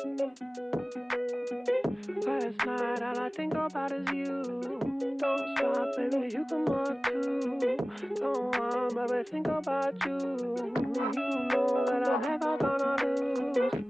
Last night all I think about is you. Don't stop, baby, you come on too. Don't want, baby, think about you. You know that I'm never gonna lose.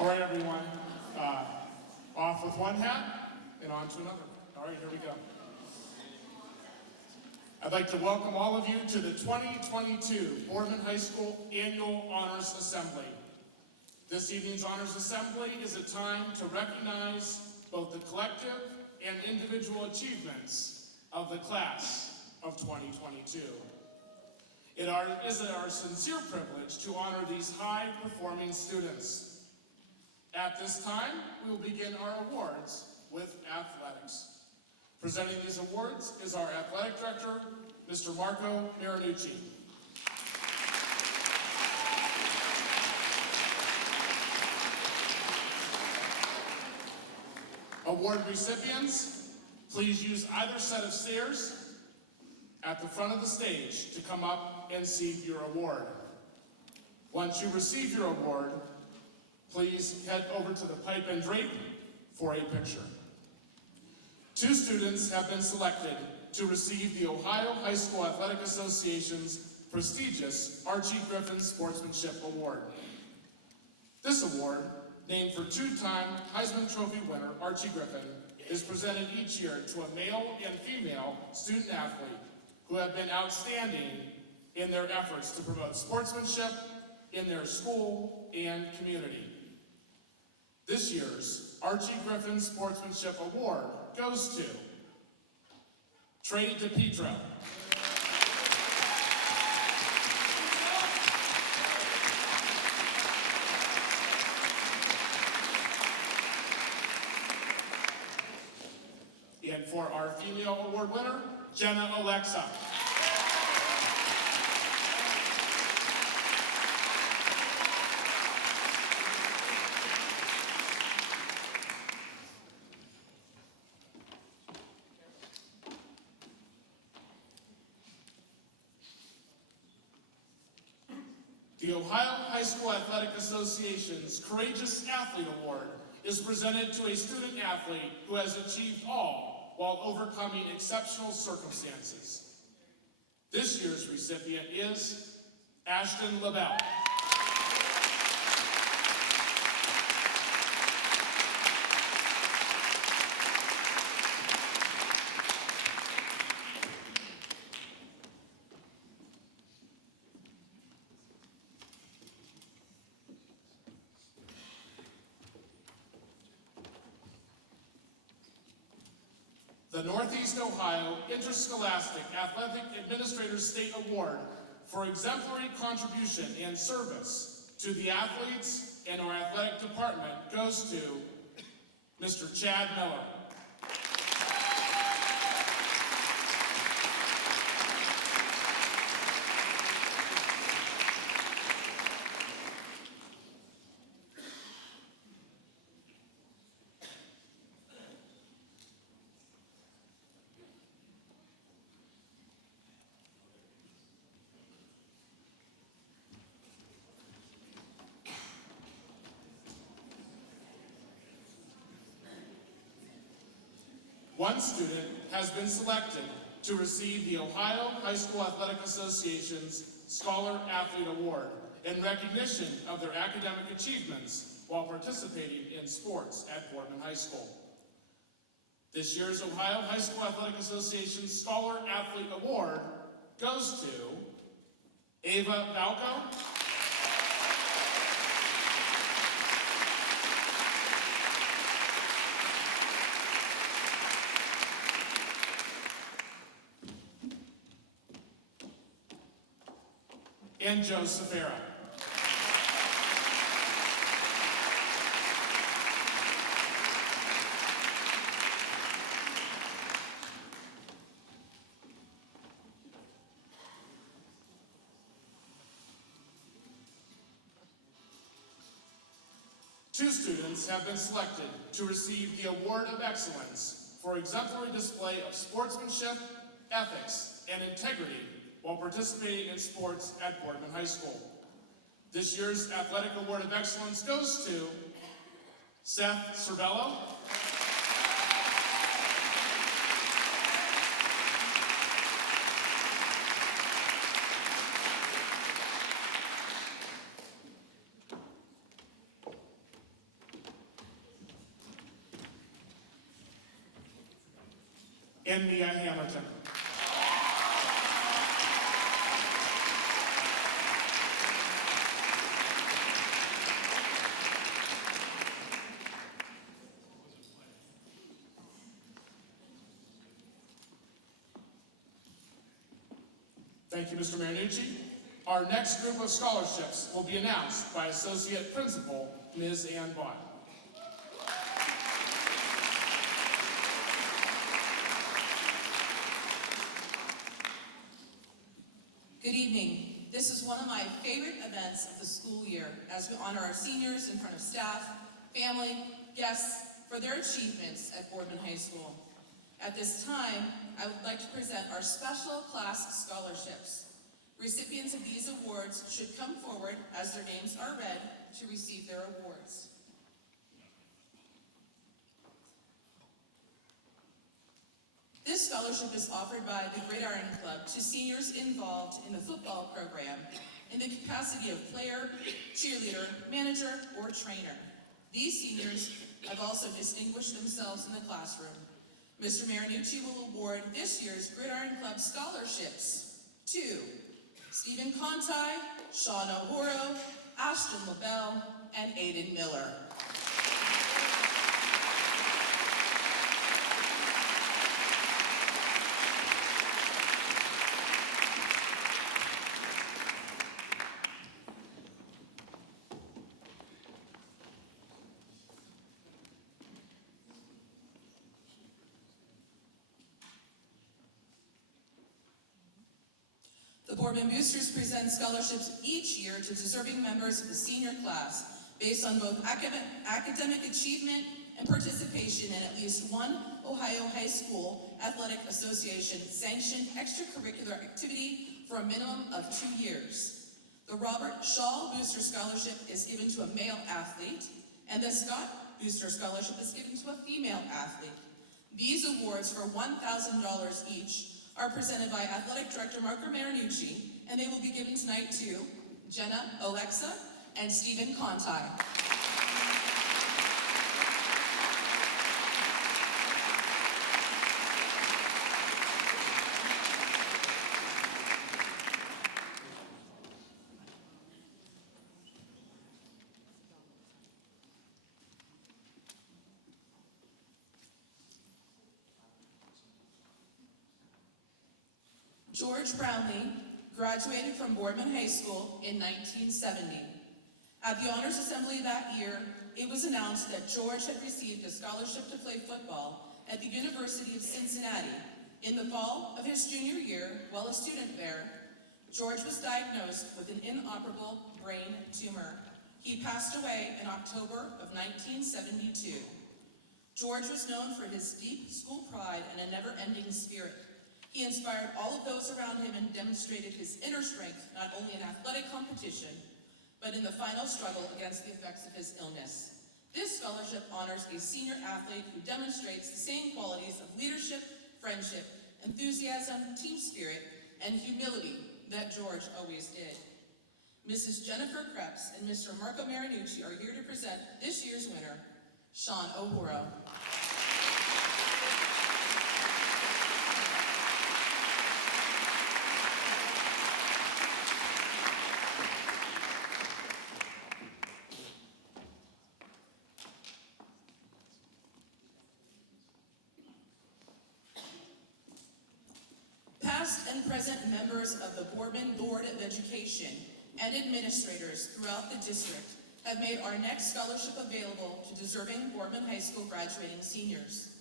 All right, everyone. Off with one hat and on to another. All right, here we go. I'd like to welcome all of you to the 2022 Boardman High School Annual Honors Assembly. This evening's Honors Assembly is a time to recognize both the collective and individual achievements of the class of 2022. It is our sincere privilege to honor these high-performing students. At this time, we will begin our awards with athletics. Presenting these awards is our athletic director, Mr. Marco Marinucci. Award recipients, please use either set of stairs at the front of the stage to come up and receive your award. Once you receive your award, please head over to the pipe and drape for a picture. 2 students have been selected to receive the Ohio High School Athletic Association's prestigious Archie Griffin Sportsmanship Award. This award, named for 2-time Heisman Trophy winner Archie Griffin, is presented each year to a male and female student athlete who have been outstanding in their efforts to promote sportsmanship in their school and community. This year's Archie Griffin Sportsmanship Award goes to Trey DePietro, and for our female award winner, Jenna Alexa. The Ohio High School Athletic Association's Courageous Athlete Award is presented to a student athlete who has achieved all while overcoming exceptional circumstances. This year's recipient is Ashton LaBelle. The Northeast Ohio Interscholastic Athletic Administrators State Award for exemplary contribution and service to the athletes and our athletic department goes to Mr. Chad Miller. One student has been selected to receive the Ohio High School Athletic Association's Scholar Athlete Award in recognition of their academic achievements while participating in sports at Boardman High School. This year's Ohio High School Athletic Association's Scholar Athlete Award goes to Ava Valco, and Joe Severa. Two students have been selected to receive the Award of Excellence for exemplary display of sportsmanship, ethics, and integrity while participating in sports at Boardman High School. This year's Athletic Award of Excellence goes to Seth Cervello, and Mia Hamilton. Thank you, Mr. Marinucci. Our next group of scholarships will be announced by Associate Principal Ms. Ann Bott. Good evening. This is one of my favorite events of the school year as we honor our seniors in front of staff, family, guests for their achievements at Boardman High School. At this time, I would like to present our special class scholarships. Recipients of these awards should come forward as their names are read to receive their awards. This scholarship is offered by the Gridiron Club to seniors involved in the football program in the capacity of player, cheerleader, manager, or trainer. These seniors have also distinguished themselves in the classroom. Mr. Marinucci will award this year's Gridiron Club scholarships to Stephen Conti, Sean O'Horo, Ashton LaBelle, and Aiden Miller. The Boardman Boosters present scholarships each year to deserving members of the senior class based on both academic achievement and participation in at least one Ohio High School Athletic Association sanctioned extracurricular activity for a minimum of 2 years. The Robert Shaw Booster Scholarship is given to a male athlete, and the Scott Booster Scholarship is given to a female athlete. These awards for $1,000 each are presented by Athletic Director Marco Marinucci, and they will be given tonight to Jenna Alexa and Stephen Conti. George Brownlee graduated from Boardman High School in 1970. At the Honors Assembly that year, it was announced that George had received a scholarship to play football at the University of Cincinnati. In the fall of his junior year, while a student there, George was diagnosed with an inoperable brain tumor. He passed away in October of 1972. George was known for his deep school pride and a never-ending spirit. He inspired all of those around him and demonstrated his inner strength, not only in athletic competition, but in the final struggle against the effects of his illness. This scholarship honors a senior athlete who demonstrates the same qualities of leadership, friendship, enthusiasm, team spirit, and humility that George always did. Mrs. Jennifer Krebs and Mr. Marco Marinucci are here to present this year's winner, Sean O'Horo. Past and present members of the Boardman Board of Education and administrators throughout the district have made our next scholarship available to deserving Boardman High School graduating seniors.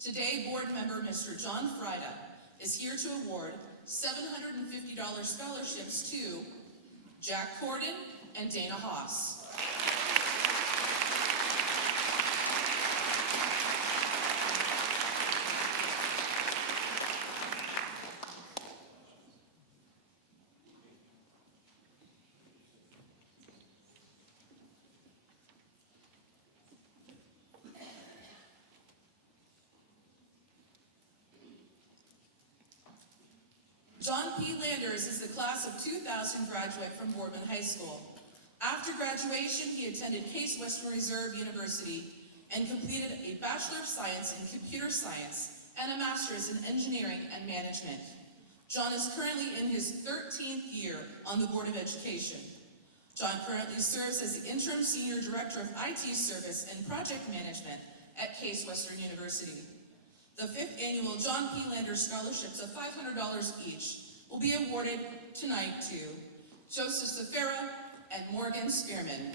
Today, board member Mr. John Frida is here to award $750 scholarships to Jack Corden and Dana Haas. John P. Landers is the class of 2000 graduate from Boardman High School. After graduation, he attended Case Western Reserve University and completed a Bachelor of Science in Computer Science and a master's in engineering and management. John is currently in his 13th year on the Board of Education. John currently serves as the Interim Senior Director of IT Service and Project Management at Case Western University. The 5th annual John P. Lander scholarships of $500 each will be awarded tonight to Joseph Safera and Morgan Spearman.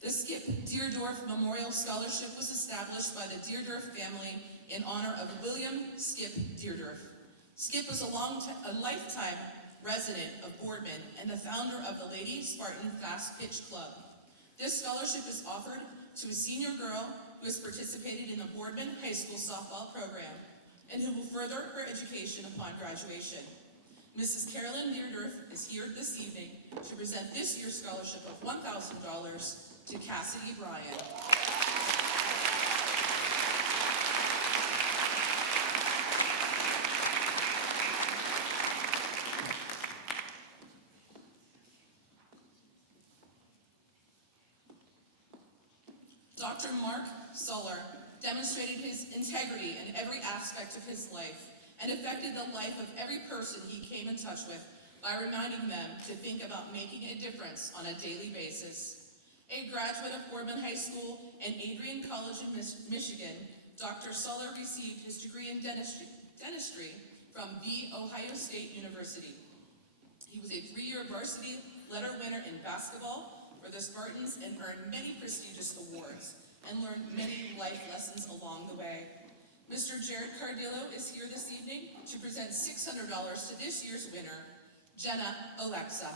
The Skip Deerdorf Memorial Scholarship was established by the Deerdorf family in honor of William Skip Deerdorf. Skip was a lifetime resident of Boardman and the founder of the Lady Spartan Fast Pitch Club. This scholarship is offered to a senior girl who has participated in the Boardman High School softball program and who will further her education upon graduation. Mrs. Carolyn Deerdorf is here this evening to present this year's scholarship of $1,000 to Cassidy Bryan. Dr. Mark Suller demonstrated his integrity in every aspect of his life and affected the life of every person he came in touch with by reminding them to think about making a difference on a daily basis. A graduate of Boardman High School and Adrian College in Michigan, Dr. Suller received his degree in dentistry from The Ohio State University. He was a 3-year varsity letter winner in basketball for the Spartans and earned many prestigious awards and learned many life lessons along the way. Mr. Jared Cardillo is here this evening to present $600 to this year's winner, Jenna Alexa.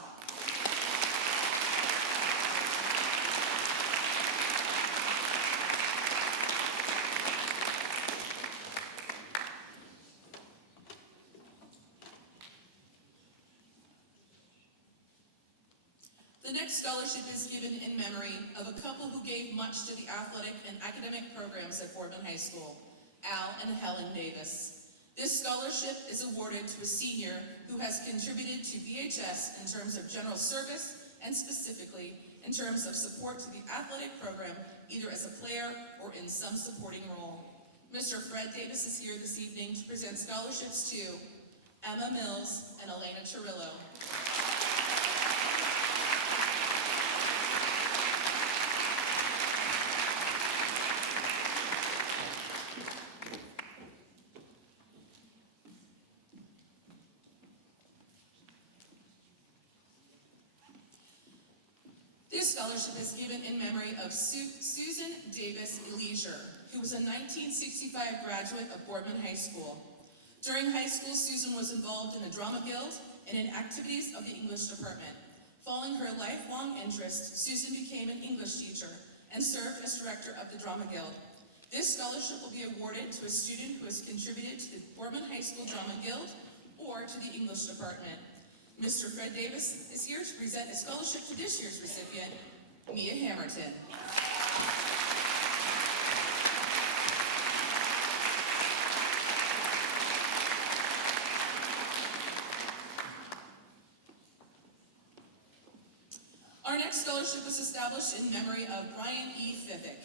The next scholarship is given in memory of a couple who gave much to the athletic and academic programs at Boardman High School, Al and Helen Davis. This scholarship is awarded to a senior who has contributed to BHS in terms of general service and specifically in terms of support to the athletic program, either as a player or in some supporting role. Mr. Fred Davis is here this evening to present scholarships to Emma Mills and Elena Chirillo. This scholarship is given in memory of Susan Davis Elisier, who was a 1965 graduate of Boardman High School. During high school, Susan was involved in the Drama Guild and in activities of the English department. Following her lifelong interest, Susan became an English teacher and served as director of the Drama Guild. This scholarship will be awarded to a student who has contributed to the Boardman High School Drama Guild or to the English department. Mr. Fred Davis is here to present a scholarship to this year's recipient, Mia Hammerton. Our next scholarship was established in memory of Brian E. Fiffick.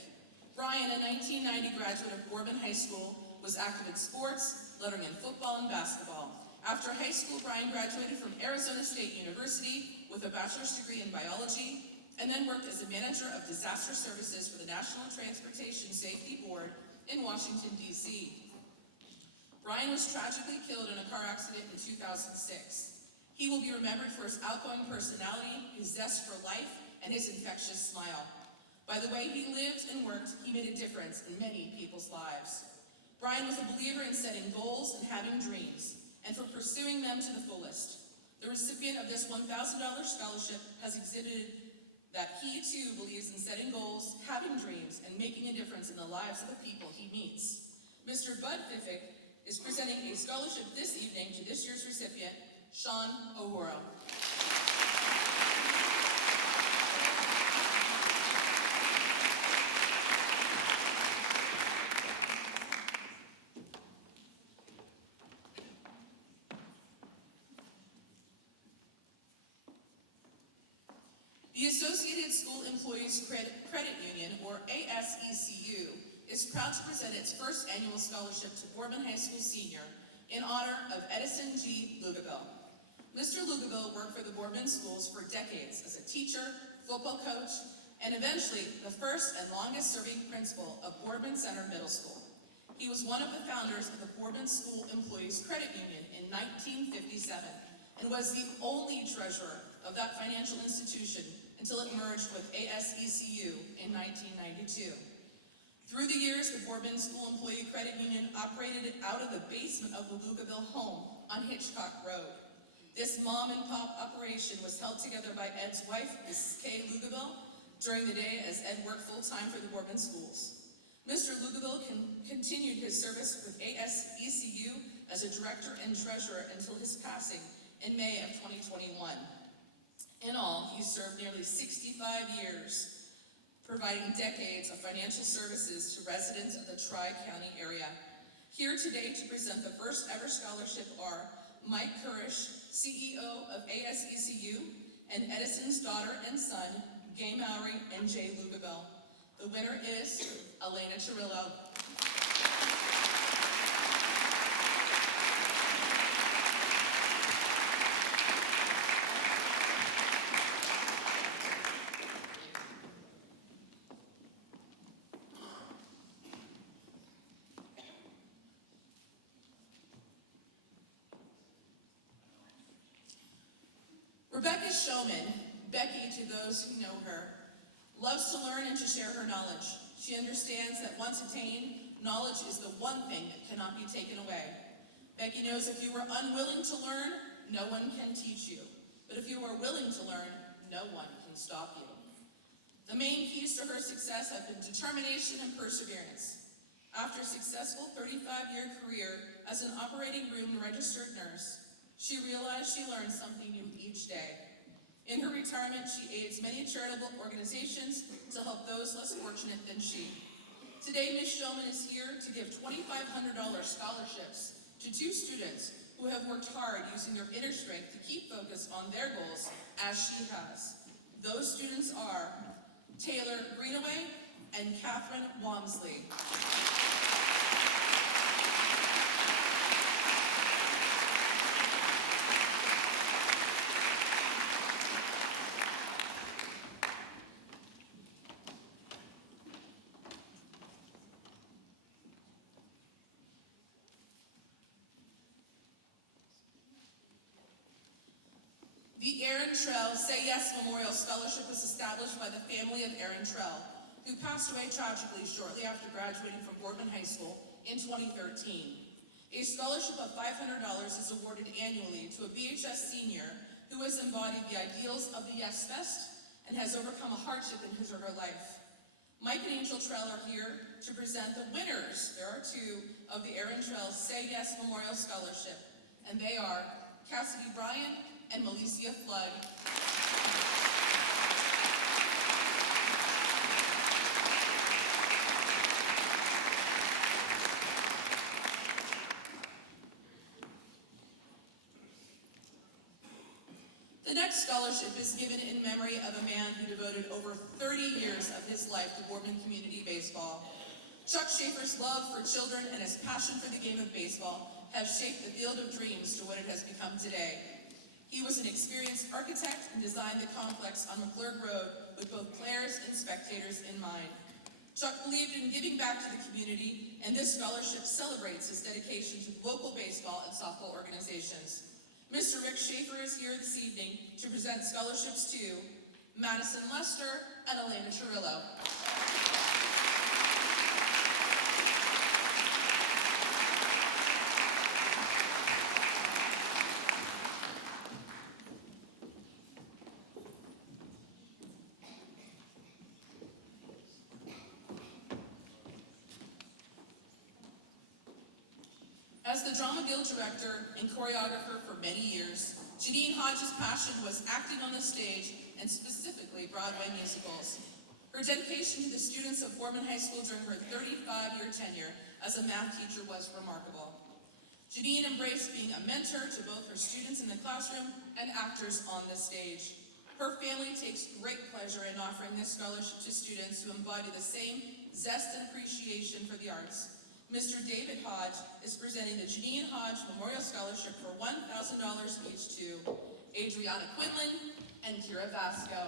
Brian, a 1990 graduate of Boardman High School, was active in sports, lettering in football and basketball. After high school, Brian graduated from Arizona State University with a bachelor's degree in biology, and then worked as a manager of disaster services for the National Transportation Safety Board in Washington, D.C. Brian was tragically killed in a car accident in 2006. He will be remembered for his outgoing personality, his zest for life, and his infectious smile. By the way he lived and worked, he made a difference in many people's lives. Brian was a believer in setting goals and having dreams, and for pursuing them to the fullest. The recipient of this $1,000 scholarship has exhibited that he too believes in setting goals, having dreams, and making a difference in the lives of the people he meets. Mr. Bud Fiffick is presenting a scholarship this evening to this year's recipient, Sean O'Horo. The Associated School Employees Credit Union, or ASECU, is proud to present its first annual scholarship to Boardman High School senior in honor of Edison G. Lugaville. Mr. Lugaville worked for the Boardman schools for decades as a teacher, football coach, and eventually the first and longest serving principal of Boardman Center Middle School. He was one of the founders of the Boardman School Employees Credit Union in 1957 and was the only treasurer of that financial institution until it merged with ASECU in 1992. Through the years, the Boardman School Employee Credit Union operated out of the basement of the Lugaville home on Hitchcock Road. This mom-and-pop operation was held together by Ed's wife, Mrs. Kay Lugaville, during the day as Ed worked full-time for the Boardman schools. Mr. Lugaville continued his service with ASECU as a director and treasurer until his passing in May of 2021. In all, he served nearly 65 years, providing decades of financial services to residents of the Tri-County area. Here today to present the first ever scholarship are Mike Kurish, CEO of ASECU, and Edison's daughter and son, Gay Mowry and Jay Lugaville. The winner is Elena Chirillo. Rebecca Showman, Becky to those who know her, loves to learn and to share her knowledge. She understands that once attained, knowledge is the one thing that cannot be taken away. Becky knows if you are unwilling to learn, no one can teach you. But if you are willing to learn, no one can stop you. The main keys to her success have been determination and perseverance. After a successful 35-year career as an operating room registered nurse, she realized she learned something new each day. In her retirement, she aids many charitable organizations to help those less fortunate than she. Today, Ms. Showman is here to give $2,500 scholarships to 2 students who have worked hard using their inner strength to keep focused on their goals as she has. Those students are Taylor Greenaway and Catherine Walmsley. The Aaron Trell Say Yes Memorial Scholarship was established by the family of Aaron Trell, who passed away tragically shortly after graduating from Boardman High School in 2013. A scholarship of $500 is awarded annually to a BHS senior who has embodied the ideals of the Yes Fest and has overcome a hardship in his or her life. Mike and Angel Trell are here to present the winners, there are 2, of the Aaron Trell Say Yes Memorial Scholarship, and they are Cassidy Bryan and Melicia Flood. The next scholarship is given in memory of a man who devoted over 30 years of his life to Boardman community baseball. Chuck Schaefer's love for children and his passion for the game of baseball have shaped the Field of Dreams to what it has become today. He was an experienced architect and designed the complex on McClurg Road with both players and spectators in mind. Chuck believed in giving back to the community, and this scholarship celebrates his dedication to local baseball and softball organizations. Mr. Rick Schaefer is here this evening to present scholarships to Madison Lester and Elena Chirillo. As the Drama Guild director and choreographer for many years, Janine Hodges' passion was acting on the stage and specifically Broadway musicals. Her dedication to the students of Boardman High School during her 35-year tenure as a math teacher was remarkable. Janine embraced being a mentor to both her students in the classroom and actors on the stage. Her family takes great pleasure in offering this scholarship to students who embody the same zest and appreciation for the arts. Mr. David Hodge is presenting the Janine Hodge Memorial Scholarship for $1,000 each to Adriana Quinlan and Kira Vasco.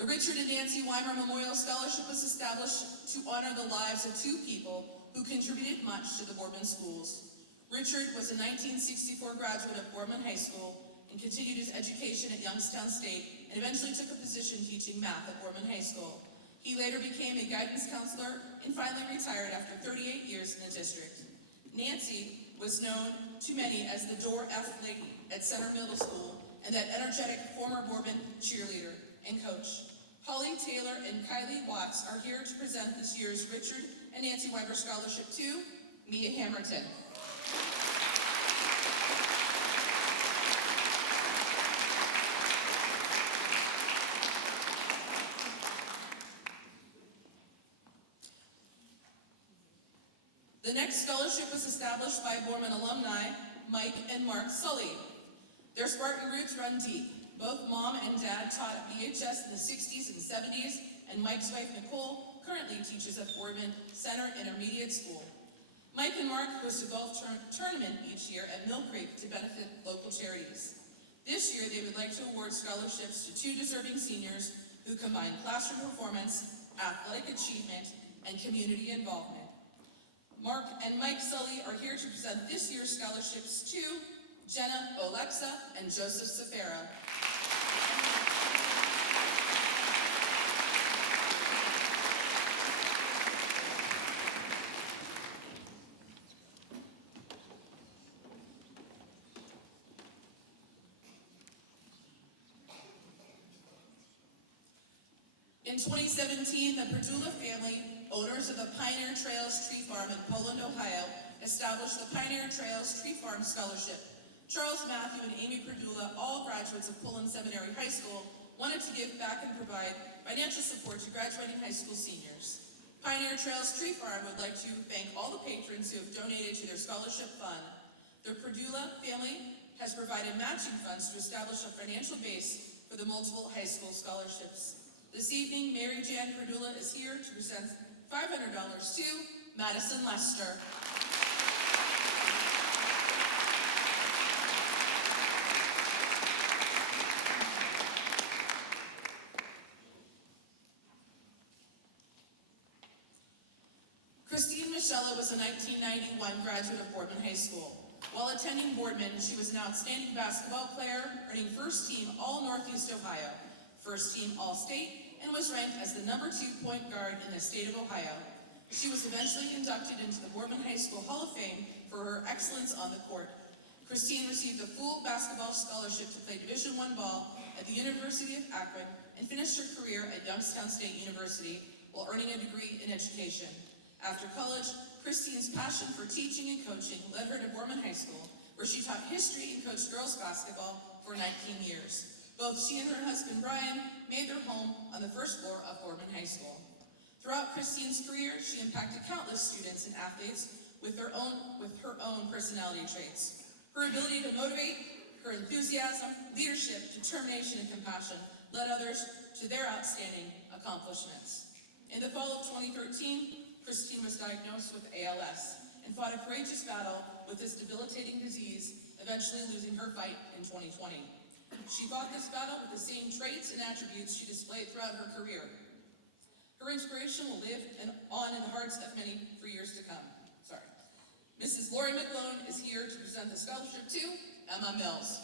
The Richard and Nancy Weimer Memorial Scholarship was established to honor the lives of two people who contributed much to the Boardman schools. Richard was a 1964 graduate of Boardman High School and continued his education at Youngstown State and eventually took a position teaching math at Boardman High School. He later became a guidance counselor and finally retired after 38 years in the district. Nancy was known to many as the Door F Lady at Center Middle School and that energetic former Boardman cheerleader and coach. Holly Taylor and Kylie Watts are here to present this year's Richard and Nancy Weimer Scholarship to Mia Hammerton. The next scholarship was established by Boardman alumni Mike and Mark Sully. Their Spartan roots run deep. Both mom and dad taught at BHS in the 60s and 70s, and Mike's wife Nicole currently teaches at Boardman Center Intermediate School. Mike and Mark host a golf tournament each year at Mill Creek to benefit local charities. This year, they would like to award scholarships to two deserving seniors who combine classroom performance, athletic achievement, and community involvement. Mark and Mike Sully are here to present this year's scholarships to Jenna Olexa and Joseph Safara. In 2017, the Perdula family, owners of the Pioneer Trails Tree Farm in Poland, Ohio, established the Pioneer Trails Tree Farm Scholarship. Charles Matthew and Amy Perdula, all graduates of Poland Seminary High School, wanted to give back and provide financial support to graduating high school seniors. Pioneer Trails Tree Farm would like to thank all the patrons who have donated to their scholarship fund. The Perdula family has provided matching funds to establish a financial base for the multiple high school scholarships. This evening, Mary Jan Perdula is here to present $500 to Madison Lester. Christine Michella was a 1991 graduate of Boardman High School. While attending Boardman, she was an outstanding basketball player, earning first team All Northeast Ohio, first team All-State, and was ranked as the #2 point guard in the state of Ohio. She was eventually inducted into the Boardman High School Hall of Fame for her excellence on the court. Christine received a full basketball scholarship to play Division I ball at the University of Akron and finished her career at Youngstown State University while earning a degree in education. After college, Christine's passion for teaching and coaching led her to Boardman High School, where she taught history and coached girls basketball for 19 years. Both she and her husband, Brian, made their home on the first floor of Boardman High School. Throughout Christine's career, she impacted countless students and athletes with her own personality traits. Her ability to motivate, her enthusiasm, leadership, determination, and compassion led others to their outstanding accomplishments. In the fall of 2013, Christine was diagnosed with ALS and fought a courageous battle with this debilitating disease, eventually losing her fight in 2020. She fought this battle with the same traits and attributes she displayed throughout her career. Her inspiration will live on in the hearts of many for years to come. Mrs. Lori McClone is here to present the scholarship to Emma Mills.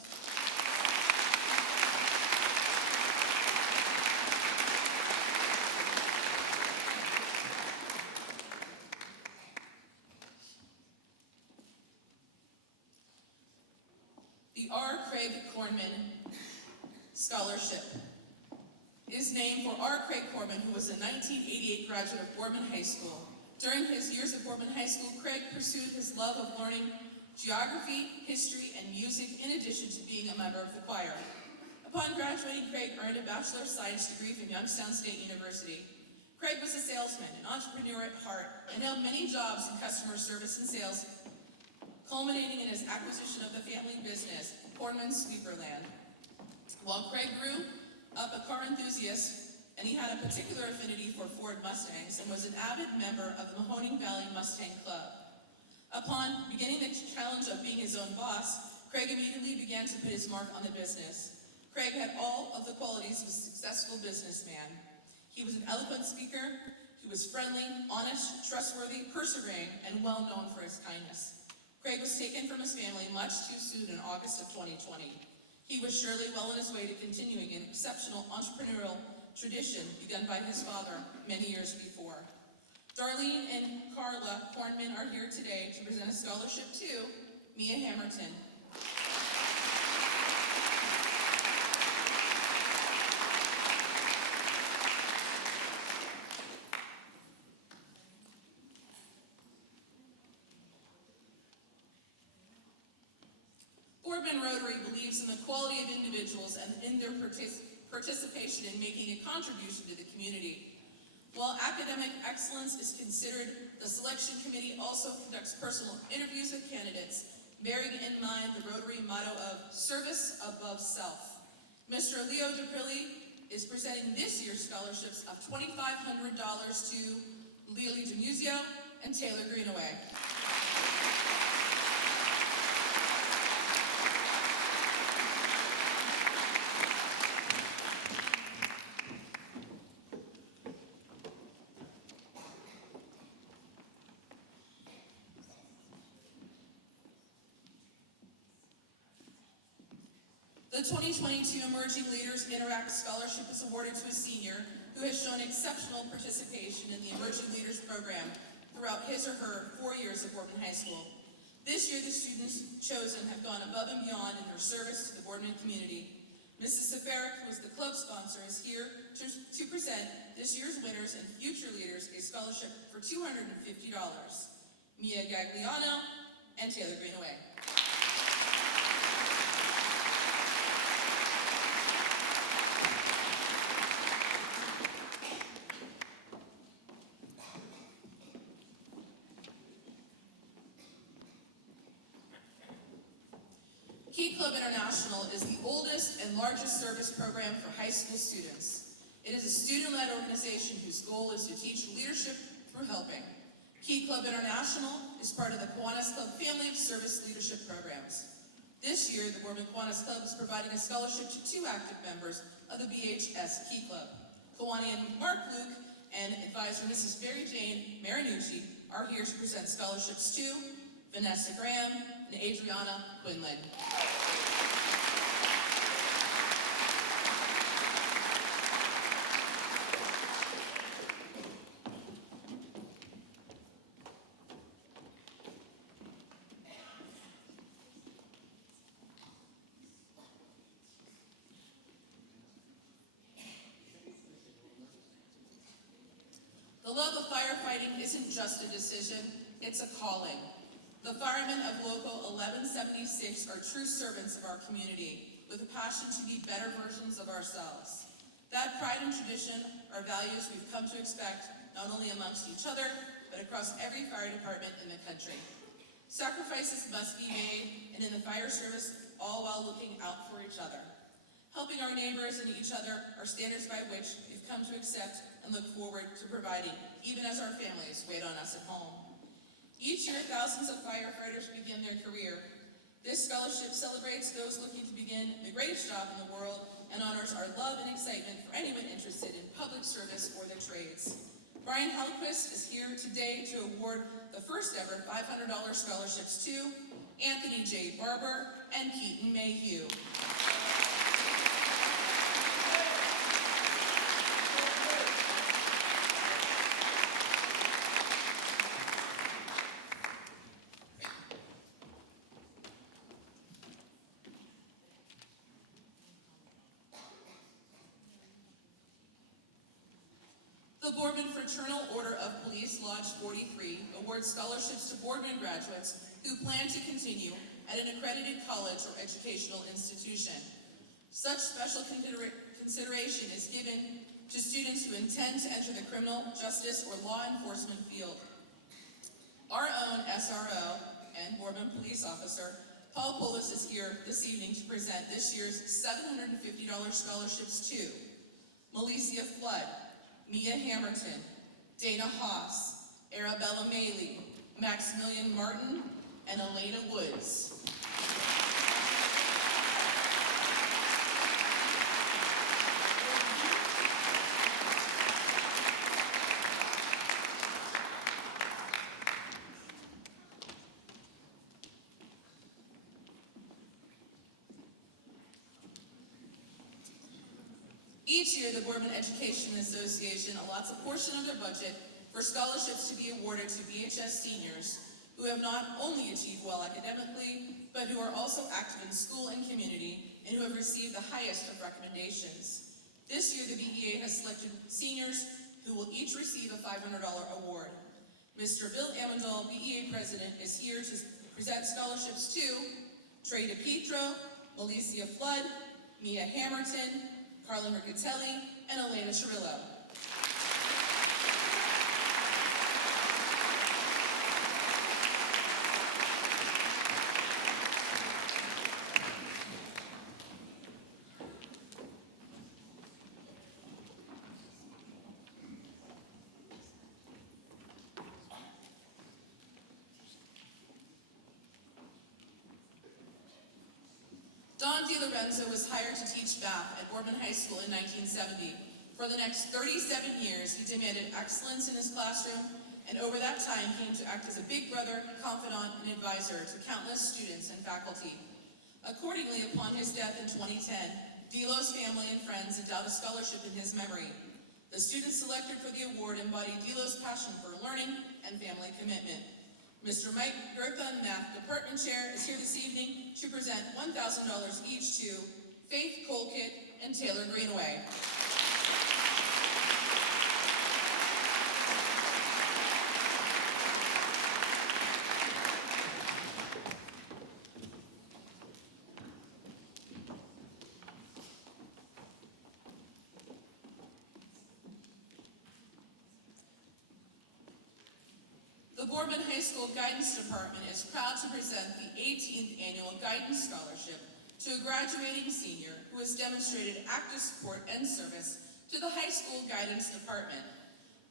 The R. Craig Cornman Scholarship is named for R. Craig Cornman, who was a 1988 graduate of Boardman High School. During his years at Boardman High School, Craig pursued his love of learning geography, history, and music in addition to being a member of the choir. Upon graduating, Craig earned a Bachelor of Science degree from Youngstown State University. Craig was a salesman, an entrepreneur at heart, and held many jobs in customer service and sales, culminating in his acquisition of the family business, Boardman Sweeperland. While Craig grew up a car enthusiast, and he had a particular affinity for Ford Mustangs and was an avid member of the Mahoning Valley Mustang Club. Upon beginning the challenge of being his own boss, Craig immediately began to put his mark on the business. Craig had all of the qualities of a successful businessman. He was an eloquent speaker, he was friendly, honest, trustworthy, persevering, and well known for his kindness. Craig was taken from his family much too soon in August of 2020. He was surely well on his way to continuing an exceptional entrepreneurial tradition begun by his father many years before. Darlene and Carla Kornman are here today to present a scholarship to Mia Hammerton. Boardman Rotary believes in the quality of individuals and in their participation in making a contribution to the community. While academic excellence is considered, the selection committee also conducts personal interviews with candidates, bearing in mind the Rotary motto of service above self. Mr. Leo DePrilli is presenting this year's scholarships of $2,500 to Lily DeMuzio and Taylor Greenaway. The 2022 Emerging Leaders Interact Scholarship is awarded to a senior who has shown exceptional participation in the Emerging Leaders program throughout his or her 4 years at Boardman High School. This year, the students chosen have gone above and beyond in their service to the Boardman community. Mrs. Safaric, who is the club sponsor, is here to present this year's winners and future leaders a scholarship for $250. Mia Gagliano and Taylor Greenaway. Key Club International is the oldest and largest service program for high school students. It is a student-led organization whose goal is to teach leadership through helping. Key Club International is part of the Kiwanis Club family of service leadership programs. This year, the Boardman Kiwanis Club is providing a scholarship to 2 active members of the BHS Key Club. Kiwani and Mark Luke and advisor Mrs. Mary Jane Marinucci are here to present scholarships to Vanessa Graham and Adriana Quinlan. The love of firefighting isn't just a decision, it's a calling. The firemen of Local 1176 are true servants of our community, with a passion to be better versions of ourselves. That pride and tradition are values we've come to expect, not only amongst each other, but across every fire department in the country. Sacrifices must be made, and in the fire service, all while looking out for each other. Helping our neighbors and each other are standards by which we've come to accept and look forward to providing, even as our families wait on us at home. Each year, thousands of firefighters begin their career. This scholarship celebrates those looking to begin the greatest job in the world and honors our love and excitement for anyone interested in public service or their trades. Brian Hellquist is here today to award the first ever $500 scholarships to Anthony J. Barber and Keaton Mayhew. The Boardman Fraternal Order of Police Lodge 43 awards scholarships to Boardman graduates who plan to continue at an accredited college or educational institution. Such special consideration is given to students who intend to enter the criminal justice or law enforcement field. Our own SRO and Boardman police officer, Paul Polis, is here this evening to present this year's $750 scholarships to Malicia Flood, Mia Hammerton, Dana Haas, Arabella Maley, Maximilian Martin, and Elena Woods. Each year, the Boardman Education Association allots a portion of their budget for scholarships to be awarded to BHS seniors who have not only achieved well academically, but who are also active in school and community and who have received the highest of recommendations. This year, the BEA has selected seniors who will each receive a $500 award. Mr. Bill Amandol, BEA President, is here to present scholarships to Trey DePietro, Malicia Flood, Mia Hammerton, Carla Mercatelli, and Elena Chirillo. Dante Lorenzo was hired to teach math at Boardman High School in 1970. For the next 37 years, he demanded excellence in his classroom, and over that time came to act as a big brother, confidant, and advisor to countless students and faculty. Accordingly, upon his death in 2010, Delo's family and friends endowed a scholarship in his memory. The students selected for the award embodied Delo's passion for learning and family commitment. Mr. Mike Gerthon, Math Department Chair, is here this evening to present $1,000 each to Faith Colkett and Taylor Greenaway. The Boardman High School Guidance Department is proud to present the 18th Annual Guidance Scholarship to a graduating senior who has demonstrated active support and service to the high school guidance department.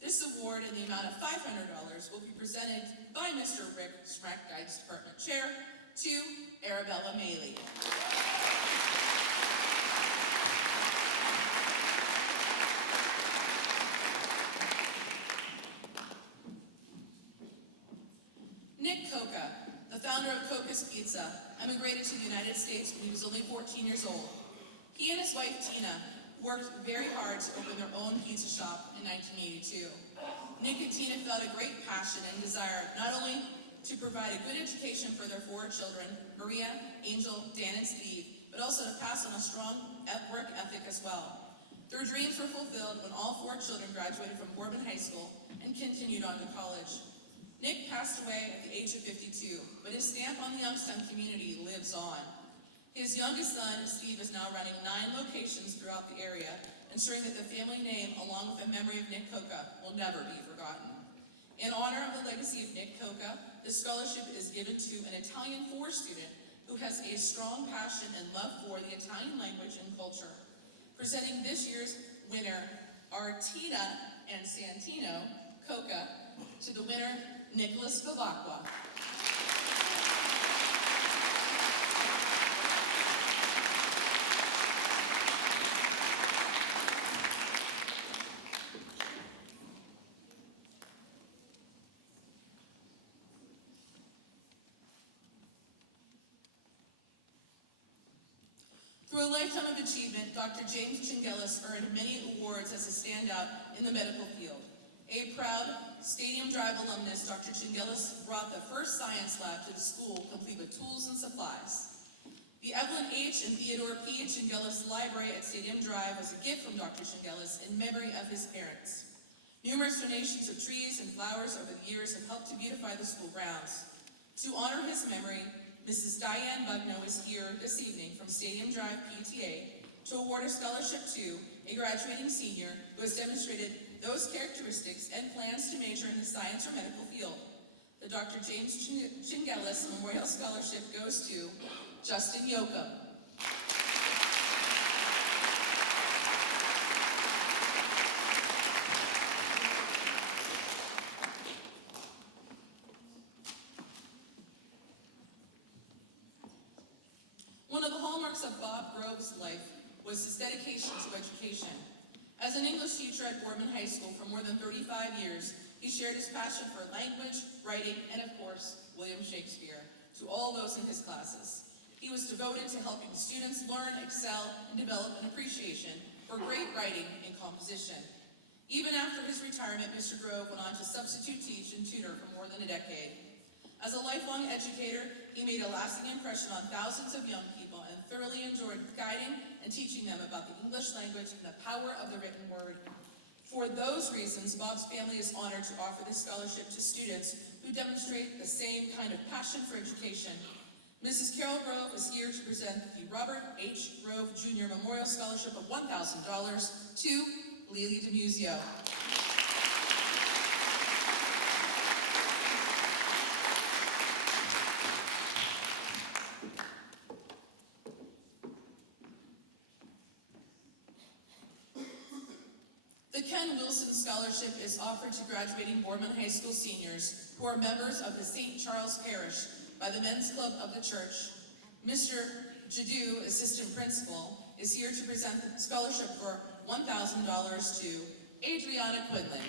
This award in the amount of $500 will be presented by Mr. Rick Smack, Guidance Department Chair, to Arabella Maley. Nick Coca, the founder of Coca's Pizza, emigrated to the United States when he was only 14 years old. He and his wife, Tina, worked very hard to open their own pizza shop in 1982. Nick and Tina felt a great passion and desire not only to provide a good education for their 4 children, Maria, Angel, Dan, and Steve, but also to pass on a strong work ethic as well. Their dreams were fulfilled when all 4 children graduated from Boardman High School and continued on to college. Nick passed away at the age of 52, but his stamp on the Youngstown community lives on. His youngest son, Steve, is now running 9 locations throughout the area, ensuring that the family name, along with the memory of Nick Coca, will never be forgotten. In honor of the legacy of Nick Coca, this scholarship is given to an Italian 4 student who has a strong passion and love for the Italian language and culture. Presenting this year's winner are Tina and Santino Coca, to the winner, Nicholas Vivacqua. Through a lifetime of achievement, Dr. James Chingelis earned many awards as a standout in the medical field. A proud Stadium Drive alumnus, Dr. Chingelis brought the first science lab to the school, complete with tools and supplies. The Evelyn H. and Theodore P. Chingelis Library at Stadium Drive was a gift from Dr. Chingelis in memory of his parents. Numerous donations of trees and flowers over the years have helped to beautify the school grounds. To honor his memory, Mrs. Diane Bugno is here this evening from Stadium Drive PTA to award a scholarship to a graduating senior who has demonstrated those characteristics and plans to major in the science or medical field. The Dr. James Chingelis Memorial Scholarship goes to Justin Yoakum. One of the hallmarks of Bob Grove's life was his dedication to education. As an English teacher at Boardman High School for more than 35 years, he shared his passion for language, writing, and of course, William Shakespeare, to all those in his classes. He was devoted to helping students learn, excel, and develop an appreciation for great writing and composition. Even after his retirement, Mr. Grove went on to substitute teach and tutor for more than a decade. As a lifelong educator, he made a lasting impression on thousands of young people and thoroughly enjoyed guiding and teaching them about the English language and the power of the written word. For those reasons, Bob's family is honored to offer this scholarship to students who demonstrate the same kind of passion for education. Mrs. Carol Grove is here to present the Robert H. Grove Jr. Memorial Scholarship of $1,000 to Lily DeMuzio. The Ken Wilson Scholarship is offered to graduating Boardman High School seniors who are members of the St. Charles Parish by the Men's Club of the Church. Mr. Jadu, Assistant Principal, is here to present the scholarship for $1,000 to Adriana Quinlan.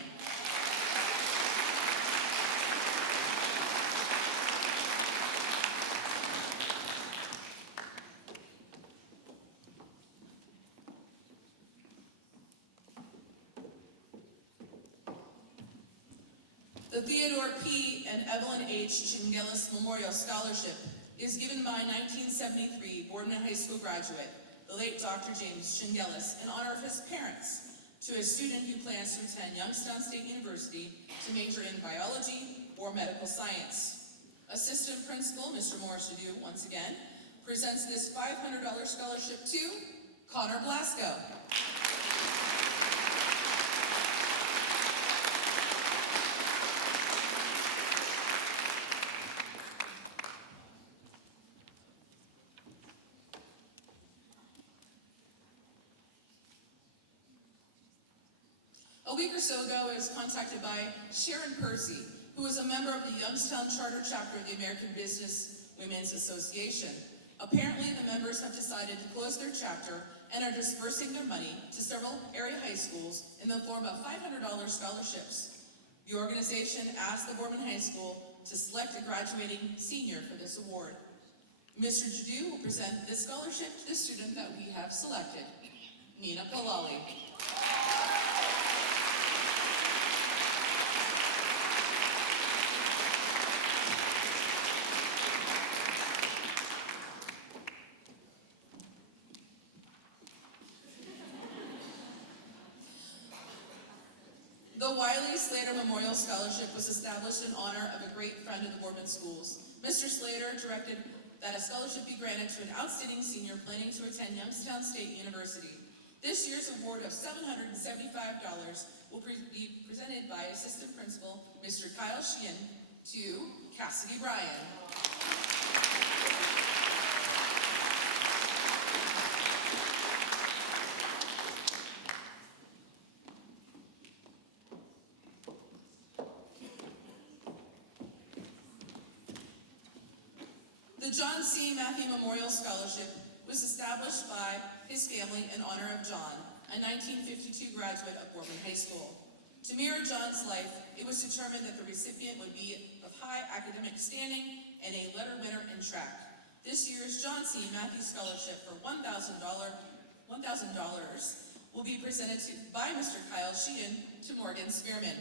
The Theodore P. and Evelyn H. Chingelis Memorial Scholarship is given by 1973 Boardman High School graduate, the late Dr. James Chingelis, in honor of his parents, to a student who plans to attend Youngstown State University to major in biology or medical science. Assistant Principal, Mr. Morris Adu, once again, presents this $500 scholarship to Connor Blasco. A week or so ago, I was contacted by Sharon Percy, who is a member of the Youngstown Charter Chapter of the American Business Women's Association. Apparently, the members have decided to close their chapter and are dispersing their money to several area high schools in the form of $500 scholarships. The organization asked the Boardman High School to select a graduating senior for this award. Mr. Jadu will present this scholarship to the student that we have selected, Nina Kalali. The Wiley Slater Memorial Scholarship was established in honor of a great friend of the Boardman schools. Mr. Slater directed that a scholarship be granted to an outstanding senior planning to attend Youngstown State University. This year's award of $775 will be presented by Assistant Principal, Mr. Kyle Sheehan, to Cassidy Bryan. The John C. Matthew Memorial Scholarship was established by his family in honor of John, a 1952 graduate of Boardman High School. To mirror John's life, it was determined that the recipient would be of high academic standing and a letter winner in track. This year's John C. Matthew Scholarship for $1,000 will be presented by Mr. Kyle Sheehan to Morgan Spearman.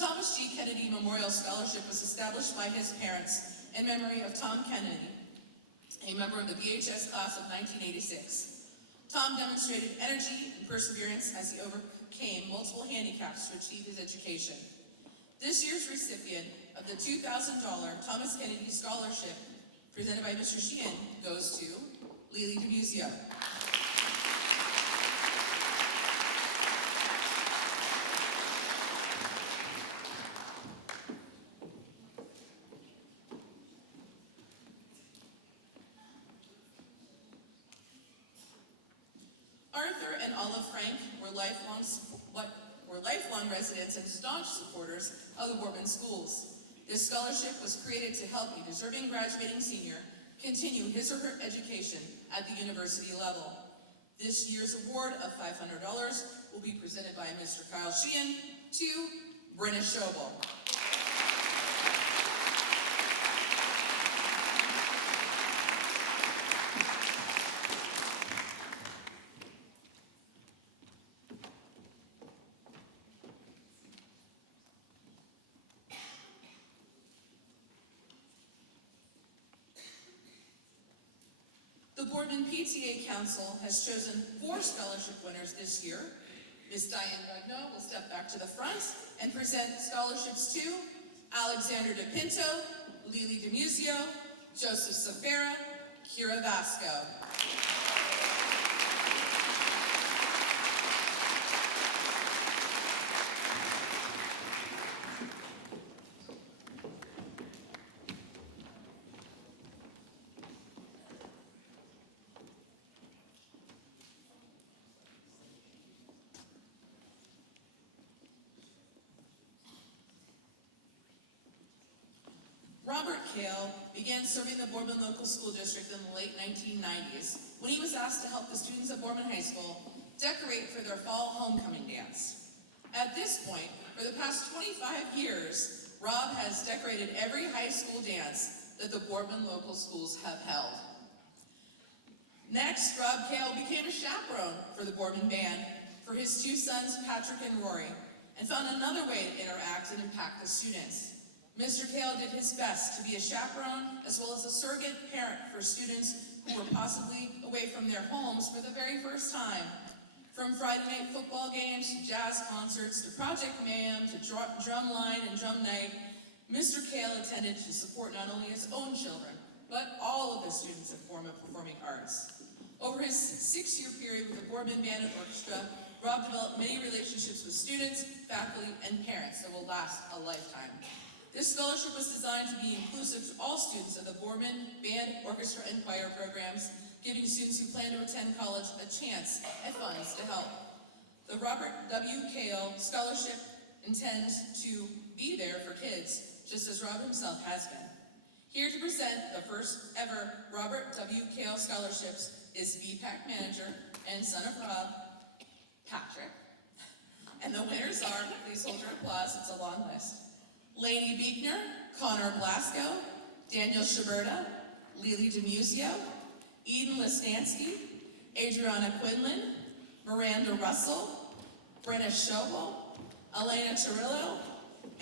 Thomas G. Kennedy Memorial Scholarship was established by his parents in memory of Tom Kennedy, a member of the BHS class of 1986. Tom demonstrated energy and perseverance as he overcame multiple handicaps to achieve his education. This year's recipient of the $2,000 Thomas Kennedy Scholarship, presented by Mr. Sheehan, goes to Lily DeMuzio. Arthur and Olive Frank were lifelong residents and staunch supporters of the Boardman schools. This scholarship was created to help a deserving graduating senior continue his or her education at the university level. This year's award of $500 will be presented by Mr. Kyle Sheehan to Brenna Schobel. The Boardman PTA Council has chosen 4 scholarship winners this year. Ms. Diane Rugno will step back to the front and present scholarships to Alexander DePinto, Lily DeMuzio, Joseph Safera, Kira Vasco. Robert Kale began serving the Boardman Local School District in the late 1990s when he was asked to help the students at Boardman High School decorate for their fall homecoming dance. At this point, for the past 25 years, Rob has decorated every high school dance that the Boardman Local Schools have held. Next, Rob Kale became a chaperone for the Boardman Band for his 2 sons, Patrick and Rory, and found another way to interact and impact the students. Mr. Kale did his best to be a chaperone as well as a surrogate parent for students who were possibly away from their homes for the very first time. From Friday night football games to jazz concerts to Project Mayhem to drumline and drum night, Mr. Kale attended to support not only his own children, but all of the students in performing arts. Over his 6-year period with the Boardman Band and Orchestra, Rob developed many relationships with students, faculty, and parents that will last a lifetime. This scholarship was designed to be inclusive to all students of the Boardman Band, Orchestra, and Choir programs, giving students who plan to attend college a chance at funds to help. The Robert W. Kale Scholarship intends to be there for kids, just as Rob himself has been. Here to present the first ever Robert W. Kale Scholarships is VPAC manager and son of Rob, Patrick. And the winners are, please hold your applause, it's a long list. Lainey Beekner, Connor Blasco, Daniel Shaberta, Lily DeMuzio, Eden Listansky, Adriana Quinlan, Miranda Russell, Brenna Schobel, Elena Torillo,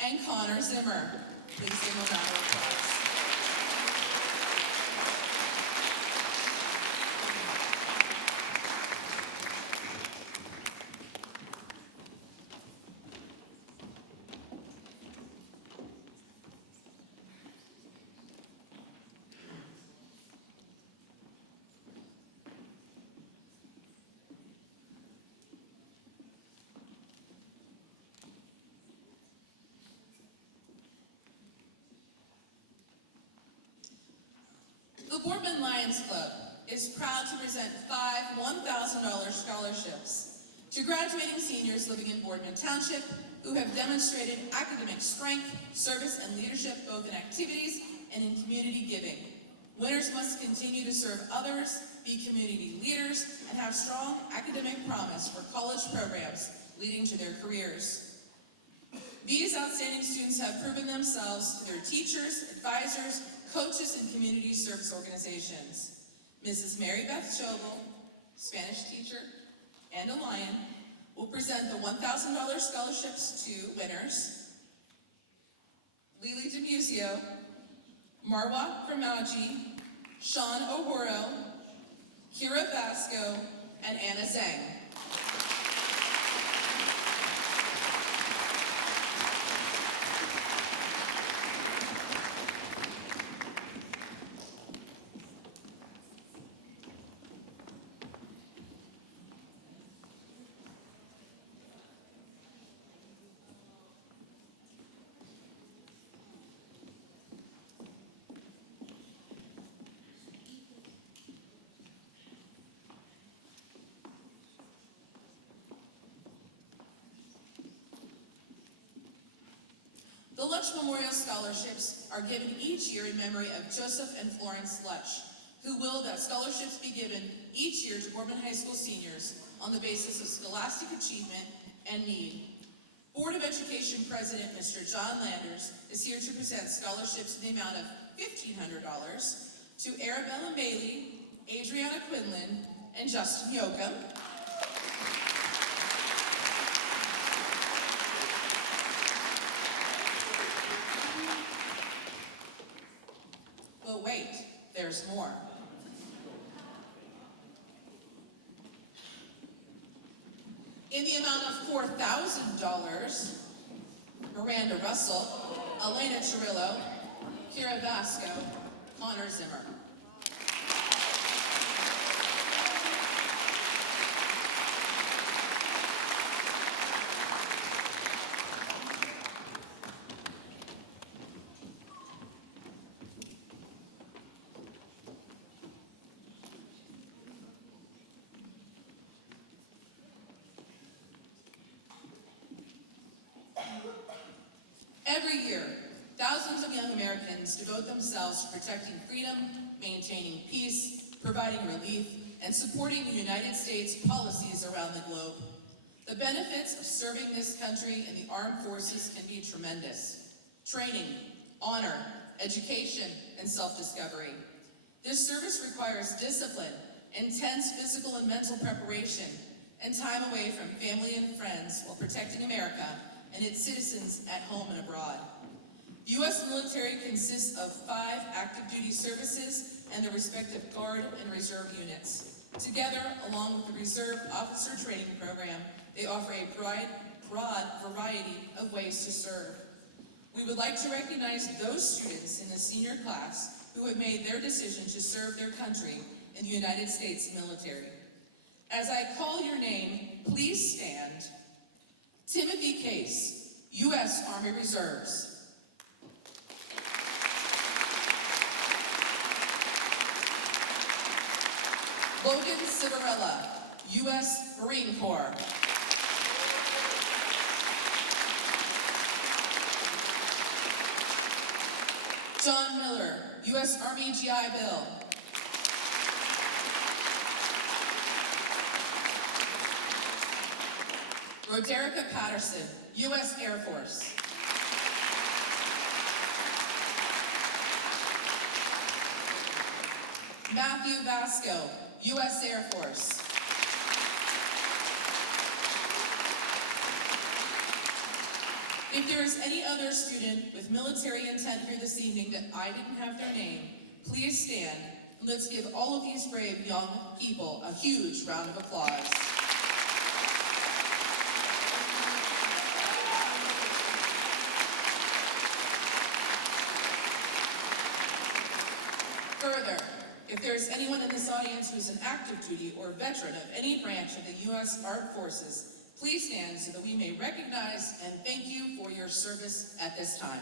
and Connor Zimmer. Please give them a round of applause. The Boardman Lions Club is proud to present 5 $1,000 scholarships to graduating seniors living in Boardman Township who have demonstrated academic strength, service, and leadership both in activities and in community giving. Winners must continue to serve others, be community leaders, and have strong academic promise for college programs leading to their careers. These outstanding students have proven themselves to their teachers, advisors, coaches, and community service organizations. Mrs. Mary Beth Schobel, Spanish teacher and a Lion, will present the $1,000 scholarships to winners. Lily DeMuzio, Marwa Gramaji, Sean O'Horo, Kira Vasco, and Anna Zhang. The Lutch Memorial Scholarships are given each year in memory of Joseph and Florence Lutch, who willed that scholarships be given each year to Boardman High School seniors on the basis of scholastic achievement and need. Board of Education President Mr. John Landers is here to present scholarships in the amount of $1,500 to Arabella Bailey, Adriana Quinlan, and Justin Yoakum. But wait, there's more. In the amount of $4,000, Miranda Russell, Elena Chirillo, Kira Vasco, Connor Zimmer. Every year, thousands of young Americans devote themselves to protecting freedom, maintaining peace, providing relief, and supporting the United States policies around the globe. The benefits of serving this country in the armed forces can be tremendous. Training, honor, education, and self-discovery. This service requires discipline, intense physical and mental preparation, and time away from family and friends while protecting America and its citizens at home and abroad. The U.S. military consists of 5 active duty services and their respective Guard and Reserve units. Together, along with the Reserve Officer Training Program, they offer a broad variety of ways to serve. We would like to recognize those students in the senior class who have made their decision to serve their country in the United States military. As I call your name, please stand. Timothy Case, U.S. Army Reserves. Logan Civarella, U.S. Marine Corps. John Miller, U.S. Army GI Bill. Roderica Patterson, U.S. Air Force. Matthew Vasco, U.S. Air Force. If there is any other student with military intent here this evening that I didn't have their name, please stand and let's give all of these brave young people a huge round of applause. Further, if there is anyone in this audience who is an active duty or veteran of any branch of the U.S. Armed Forces, please stand so that we may recognize and thank you for your service at this time.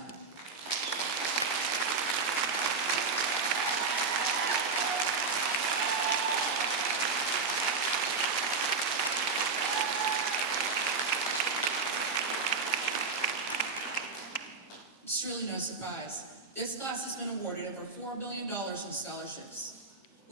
It's really no surprise. This class has been awarded over $4 billion in scholarships.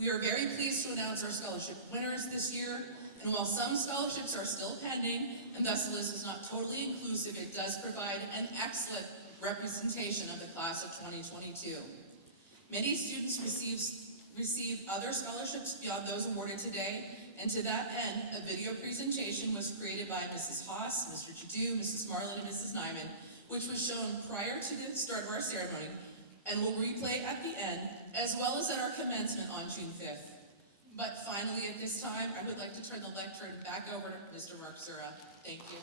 We are very pleased to announce our scholarship winners this year, and while some scholarships are still pending, and thus the list is not totally inclusive, it does provide an excellent representation of the class of 2022. Many students received other scholarships beyond those awarded today, and to that end, a video presentation was created by Mrs. Haas, Mr. Jadu, Mrs. Marlin, and Mrs. Nyman, which was shown prior to the start of our ceremony and will replay at the end, as well as at our commencement on June 5th. But finally, at this time, I would like to turn the lectern back over to Mr. Mark Sura. Thank you.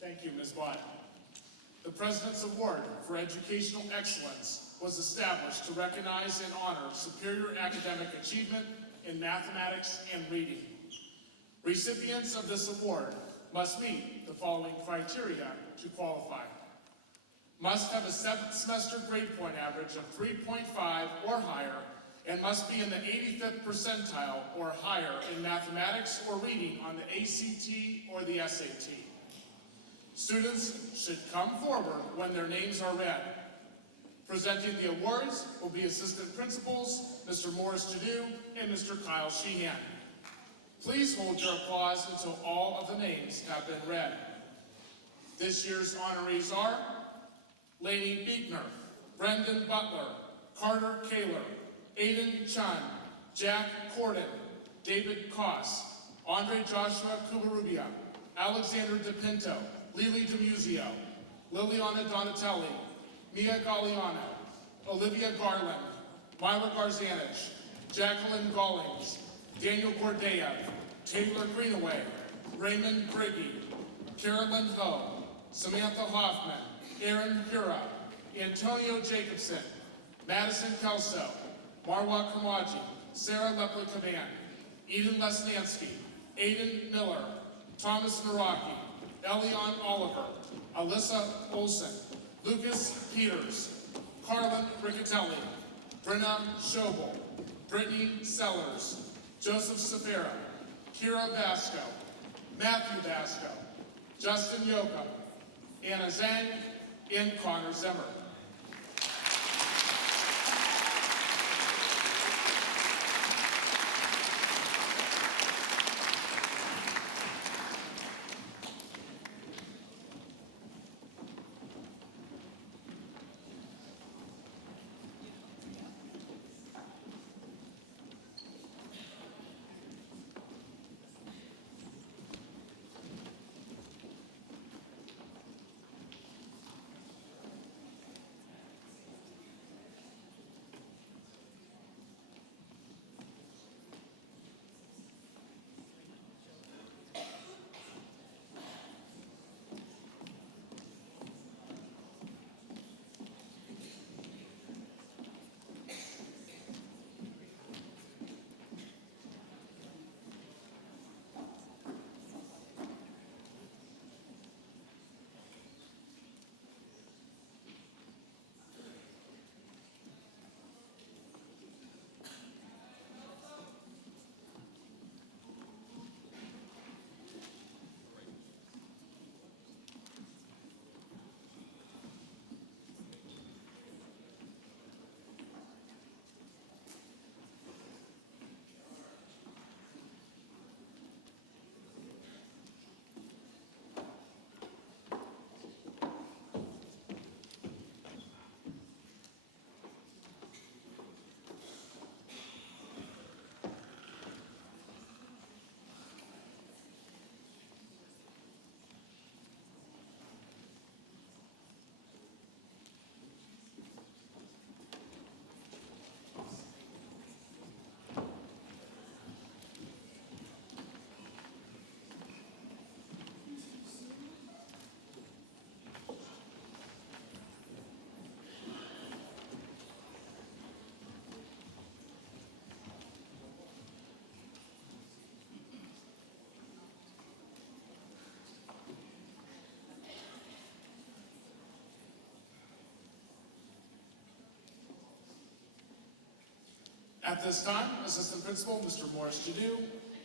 Thank you, Ms. Watt. The President's Award for Educational Excellence was established to recognize and honor superior academic achievement in mathematics and reading. Recipients of this award must meet the following criteria to qualify. Must have a 7th semester grade point average of 3.5 or higher, and must be in the 85th percentile or higher in mathematics or reading on the ACT or the SAT. Students should come forward when their names are read. Presenting the awards will be Assistant Principals, Mr. Morris Jadu and Mr. Kyle Sheehan. Please hold your applause until all of the names have been read. This year's honorees are Lainey Beekner, Brendan Butler, Carter Kaler, Aiden Chun, Jack Corden, David Koss, Andre Joshua Cubarubia, Alexander DePinto, Lily DeMuzio, Liliana Donatelli, Mia Galliano, Olivia Garland, Myra Garzanich, Jacqueline Gollings, Daniel Gordeyev, Taylor Greenaway, Raymond Briggy, Carolyn Ho, Samantha Hoffman, Aaron Hura, Antonio Jacobson, Madison Kelso, Marwa Kamaji, Sarah Lepler-Caban, Eden Lesnansky, Aiden Miller, Thomas Naraki, Elion Oliver, Alyssa Olson, Lucas Peters, Carlin Riccatelli, Brenna Schobel, Brittany Sellers, Joseph Safera, Kira Vasco, Matthew Vasco, Justin Yoka, Anna Zhang, and Connor Zemmer. At this time, Assistant Principal Mr. Morris Jadu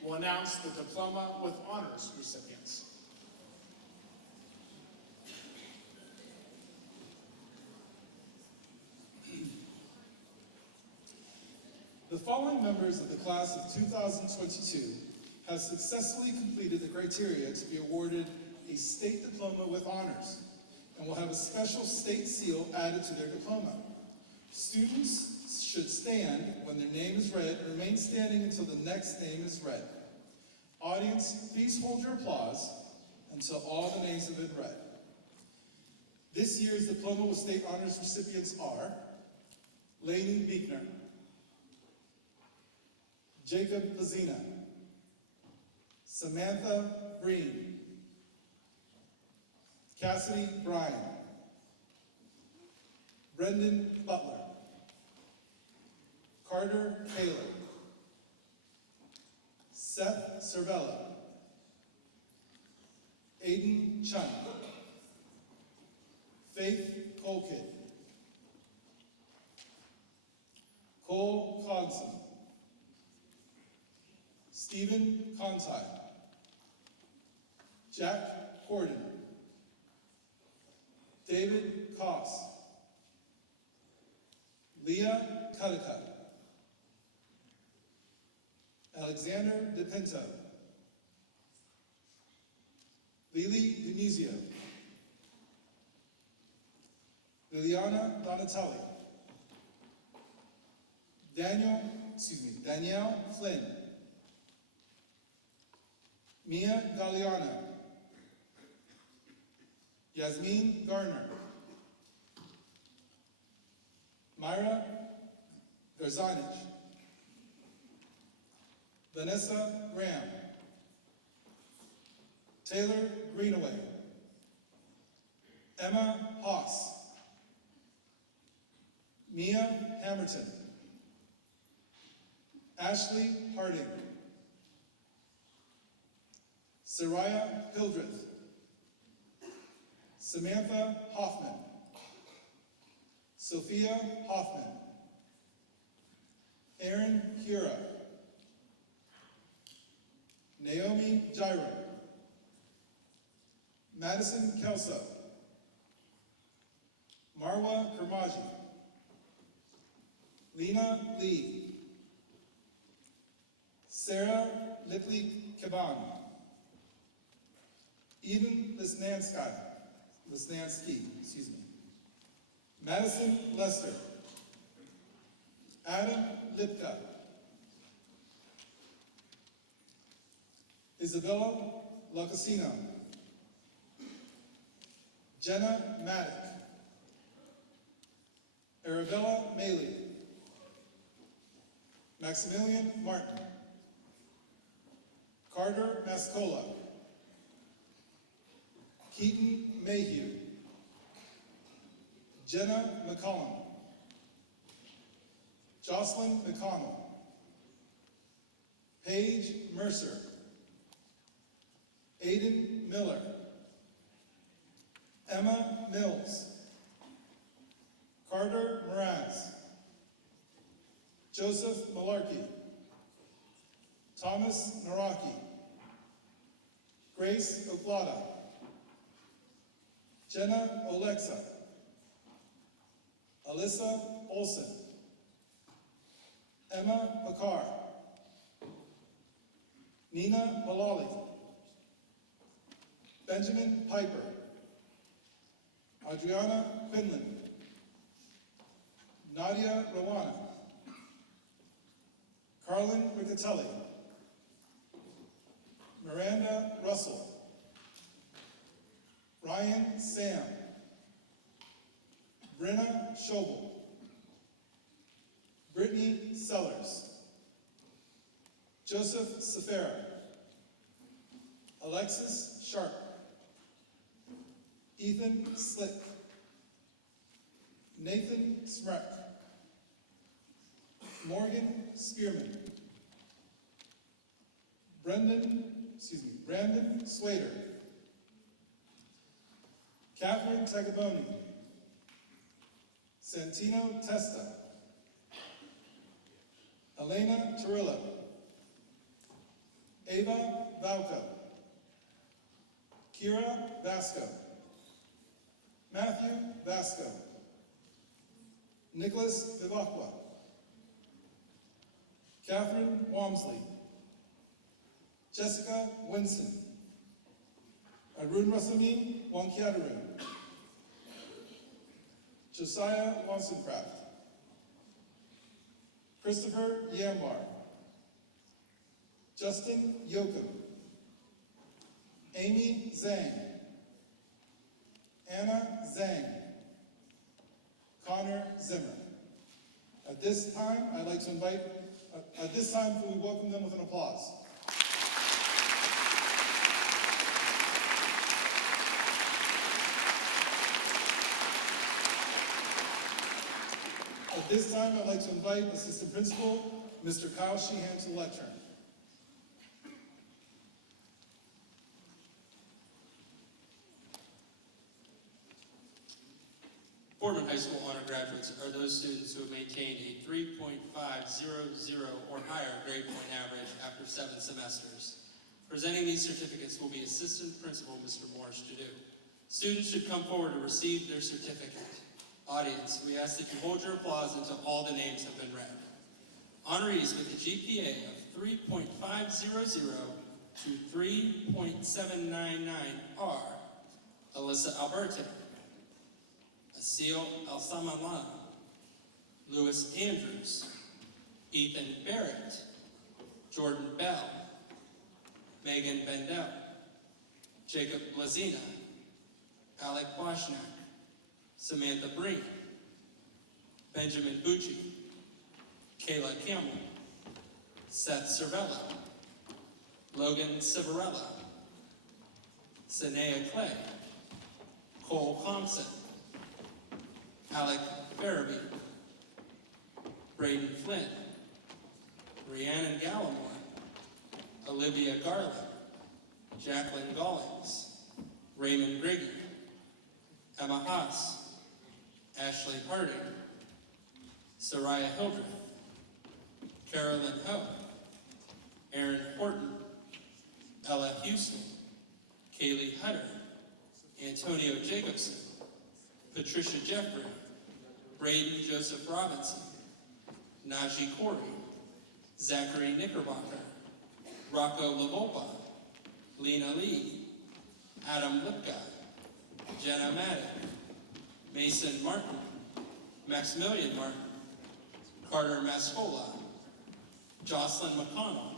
will announce the Diploma with Honors recipients. The following members of the class of 2022 have successfully completed the criteria to be awarded a state diploma with honors and will have a special state seal added to their diploma. Students should stand when their name is read and remain standing until the next name is read. Audience, please hold your applause until all the names have been read. This year's diploma with state honors recipients are Lainey Beekner, Jacob Lazina, Samantha Breen, Cassidy Bryan, Brendan Butler, Carter Taylor, Seth Cervella, Aiden Chun, Faith Colkid, Cole Cogson, Stephen Conti, Jack Corden, David Koss, Leah Cuddicut, Alexander DePinto, Lily Denizio, Liliana Donatelli, Danielle Flynn, Mia Galliano, Yasmin Garner, Myra Garzanich, Vanessa Graham, Taylor Greenaway, Emma Haas, Mia Hammerton, Ashley Harding, Saraya Hildreth, Samantha Hoffman, Sophia Hoffman, Aaron Hura, Naomi Gyro, Madison Kelso, Marwa Kermaji, Lena Lee, Sarah Lipley Kaban, Eden Lisnansky, Madison Lester, Adam Lipka, Isabella Locasino, Jenna Maddock, Arabella Maley, Maximilian Martin, Carter Mascola, Keaton Mayhew, Jenna McCollum, Jocelyn McConnell, Paige Mercer, Aiden Miller, Emma Mills, Carter Mraz, Joseph Malarkey, Thomas Naraki, Grace Oglada, Jenna Olexa, Alyssa Olson, Emma Bakar, Nina Malali, Benjamin Piper, Adriana Quinlan, Nadia Rawana, Carlin Riccatelli, Miranda Russell, Ryan Sam, Brenna Schobel, Brittany Sellers, Joseph Safera, Alexis Sharp, Ethan Slick, Nathan Smrek, Morgan Spearman, Brandon Swader, Catherine Tagaboni, Santino Testa, Elena Turillo, Ava Valco, Kira Vasco, Matthew Vasco, Nicholas Vivacqua, Catherine Walmsley, Jessica Winston, Arun Rasami Wankiadaru, Josiah Wollstonecraft, Christopher Yambar, Justin Yoakum, Amy Zhang, Anna Zhang, Connor Zimmer. At this time, I'd like to invite, we welcome them with an applause. At this time, I'd like to invite Assistant Principal, Mr. Kyle Sheehan, to the lectern. Boardman High School honor graduates are those students who have maintained a 3.500 or higher grade point average after 7 semesters. Presenting these certificates will be Assistant Principal Mr. Morris Jadu. Students should come forward to receive their certificate. Audience, we ask that you hold your applause until all the names have been read. Honorees with a GPA of 3.500 to 3.799 are Alyssa Alberti, Asil Elsamalana, Lewis Andrews, Ethan Barrett, Jordan Bell, Megan Bendel, Jacob Blazina, Alec Boschnak, Samantha Breen, Benjamin Bucci, Kayla Campbell, Seth Cervella, Logan Civarella, Sanea Clay, Cole Thompson, Alec Farabee, Braden Flynn, Rhiannon Gallimore, Olivia Garland, Jacqueline Gollings, Raymond Griggy, Emma Haas, Ashley Harding, Soraya Hildreth, Carolyn Ho, Aaron Horton, Ella Houston, Kaylee Hutter, Antonio Jacobson, Patricia Jeffrey, Braden Joseph Robinson, Najee Corey, Zachary Knickerbocker, Rocco Lavolpa, Lena Lee, Adam Lipka, Jenna Maddock, Mason Martin, Maximilian Martin, Carter Mascola, Jocelyn McConnell,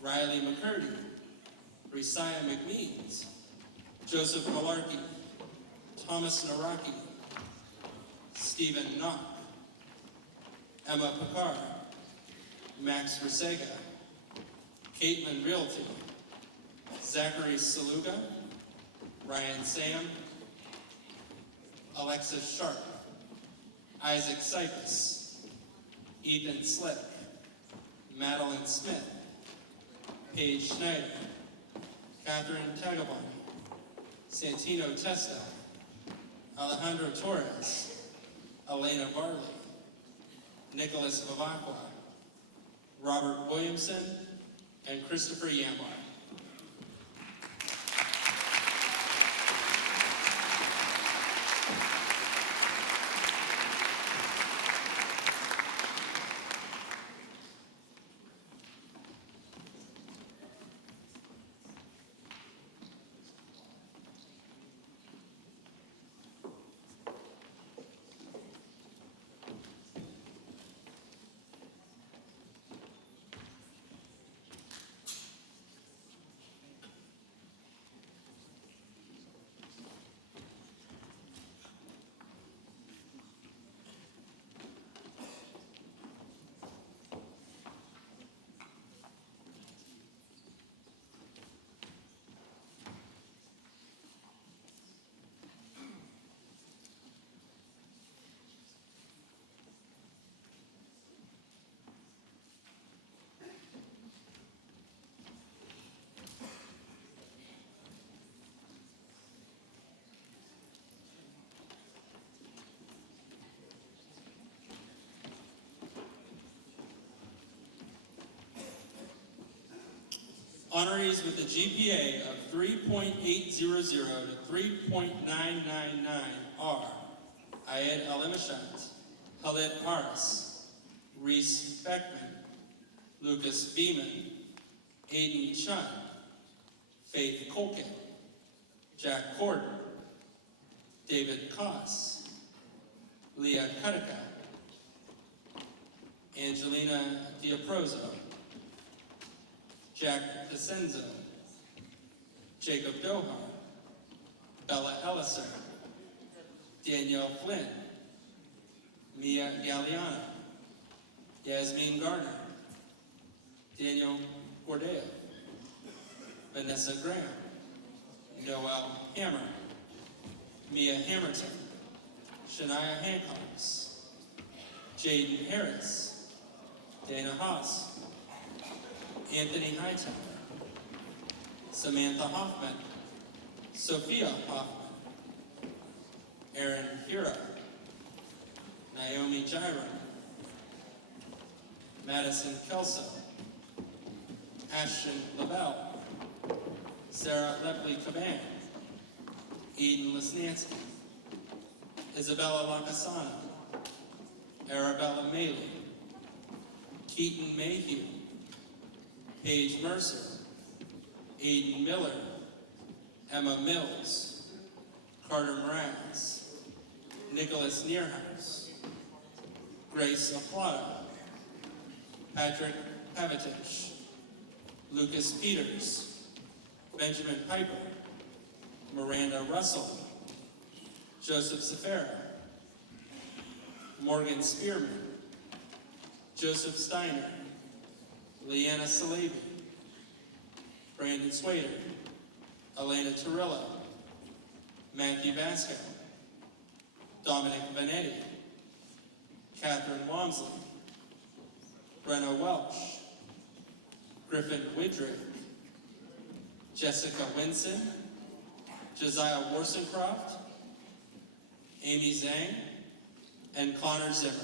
Riley McCurdy, Resiah McMeans, Joseph Malarkey, Thomas Naraki, Stephen Knock, Emma Picard, Max Resega, Caitlin Realty, Zachary Saluga, Ryan Sam, Alexis Sharp, Isaac Cypress, Ethan Slick, Madeline Smith, Paige Schneider, Catherine Tagabani, Santino Testa, Alejandro Torres, Elena Barley, Nicholas Vavacqua, Robert Williamson, and Christopher Yambar. Honorees with a GPA of 3.800 to 3.999 are Ayed Alimashat, Khalid Aris, Reese Beckman, Lucas Beeman, Aiden Chun, Faith Colkin, Jack Corden, David Koss, Leah Cutica, Angelina Diaprozo, Jack DeCenzo, Jacob Dohar, Bella Elliser, Danielle Flynn, Mia Galliano, Yasmin Garner, Daniel Gordeo, Vanessa Graham, Noel Hammer, Mia Hamilton, Shania Hancocks, Jaden Harris, Dana Haas, Anthony Hightower, Samantha Hoffman, Sophia Hoffman, Aaron Hira, Naomi Gyron, Madison Kelso, Ashton LaBelle, Sarah Lepley Caban, Eden Lesnansky, Isabella Lacasana, Arabella Maley, Keaton Mayhew, Paige Mercer, Aiden Miller, Emma Mills, Carter Moraz, Nicholas Nearhouse, Grace Aplata, Patrick Pavitich, Lucas Peters, Benjamin Piper, Miranda Russell, Joseph Safara, Morgan Spearman, Joseph Steiner, Leanna Salabi, Brandon Swader, Elena Torilla, Matthew Vasco, Dominic Vanetti, Catherine Walmsley, Brenna Welch, Griffin Widrick, Jessica Winson, Josiah Warsencroft, Amy Zhang, and Connor Zimmer.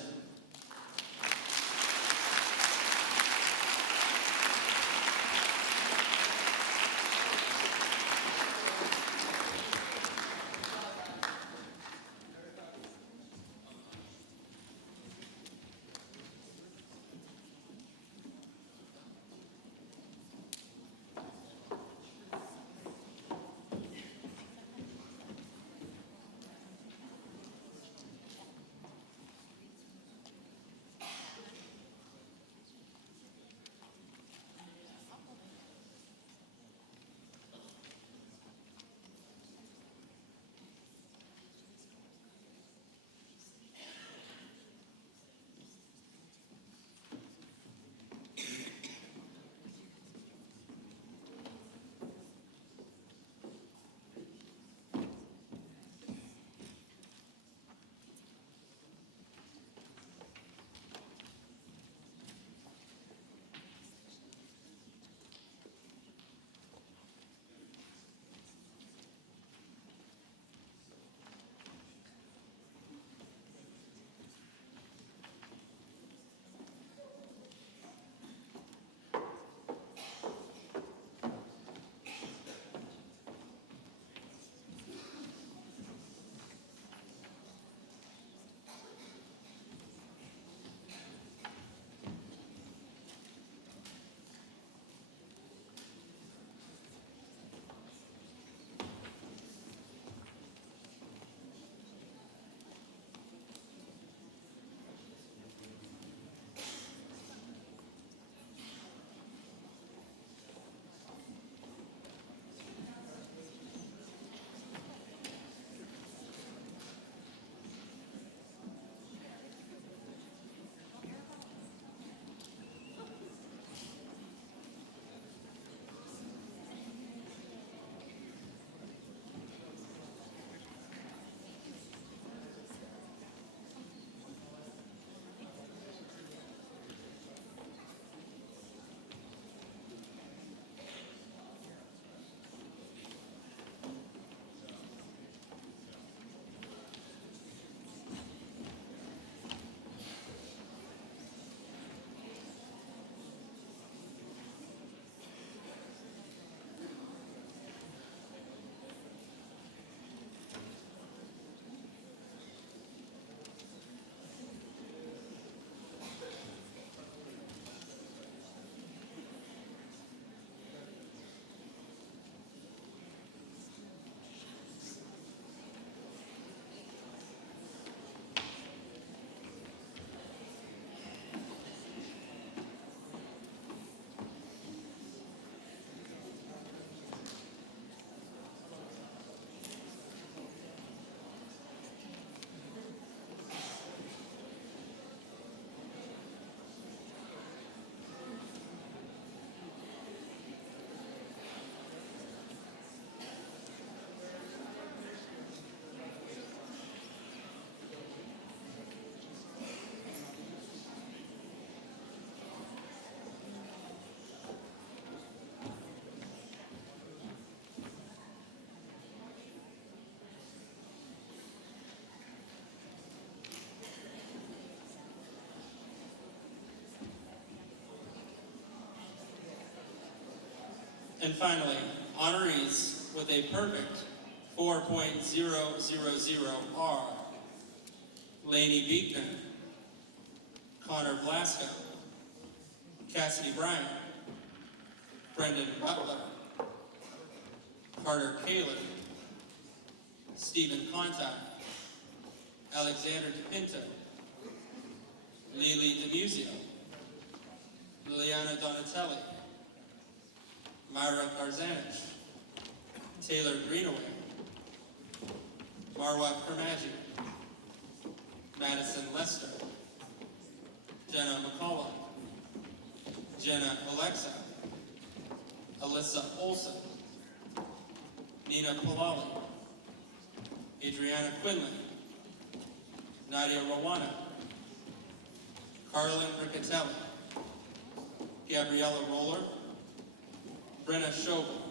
And finally, honorees with a perfect 4.000 are Lainey Beekman, Connor Blasco, Cassidy Bryant, Brendan Butler, Carter Kaler, Stephen Contact, Alexander DePinto, Lily DeMusio, Liliana Donatelli, Myra Garzanich, Taylor Greenaway, Marwa Kermaggi, Madison Lester, Jenna McCullough, Jenna Alexa, Alyssa Olson, Nina Palali, Adriana Quinlan, Nadia Rawana, Carlin Riccatelli, Gabriella Roller, Brenna Schobel,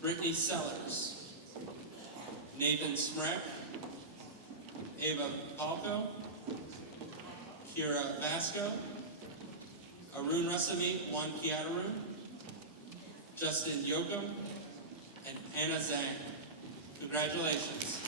Brittany Sellers, Nathan Smrek, Ava Palco, Kira Vasco, Arun Rasami Juan Kiatarun, Justin Yoakum, and Anna Zhang. Congratulations.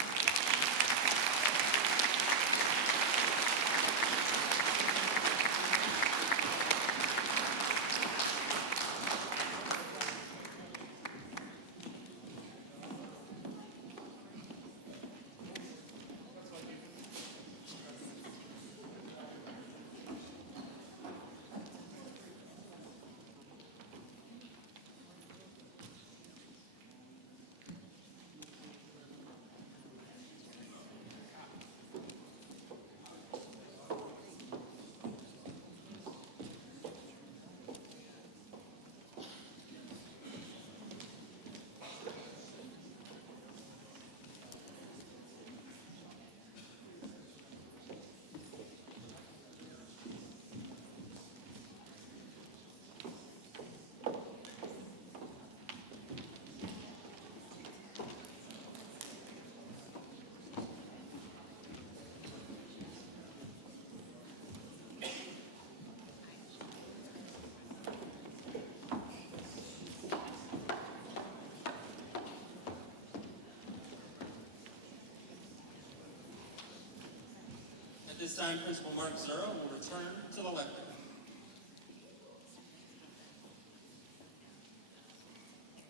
At this time, Principal Mark Zero will return to the lectern.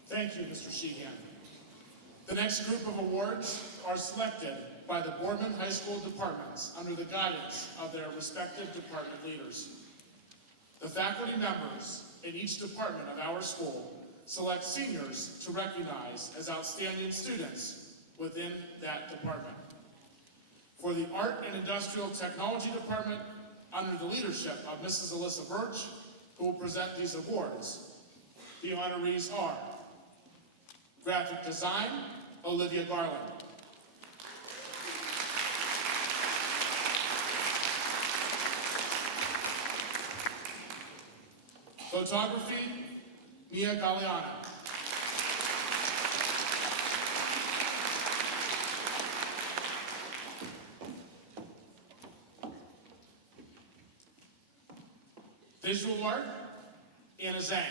Thank you, Mr. Sheehan. The next group of awards are selected by the Boardman High School departments under the guidance of their respective department leaders. The faculty members in each department of our school select seniors to recognize as outstanding students within that department. For the Art and Industrial Technology Department, under the leadership of Mrs. Alyssa Birch, who will present these awards, the honorees are Graphic Design, Olivia Garland. Photography, Mia Galeano. Visual art, Anna Zhang.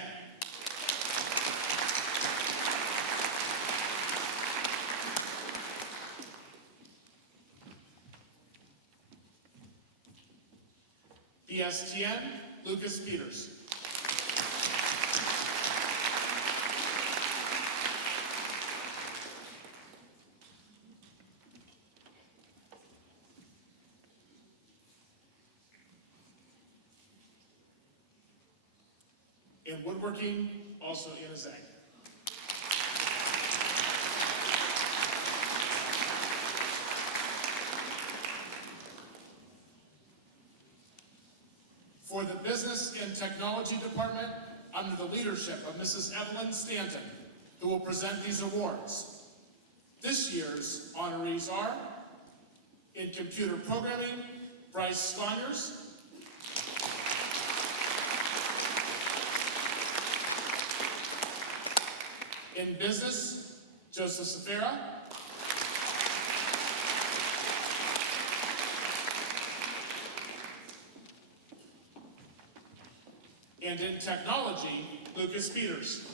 BSTN, Lucas Peters. In woodworking, also Anna Zhang. For the Business and Technology Department, under the leadership of Mrs. Evelyn Stanton, who will present these awards. This year's honorees are, in computer programming, Bryce Sconyers. In business, Joseph Safira. And in technology, Lucas Peters.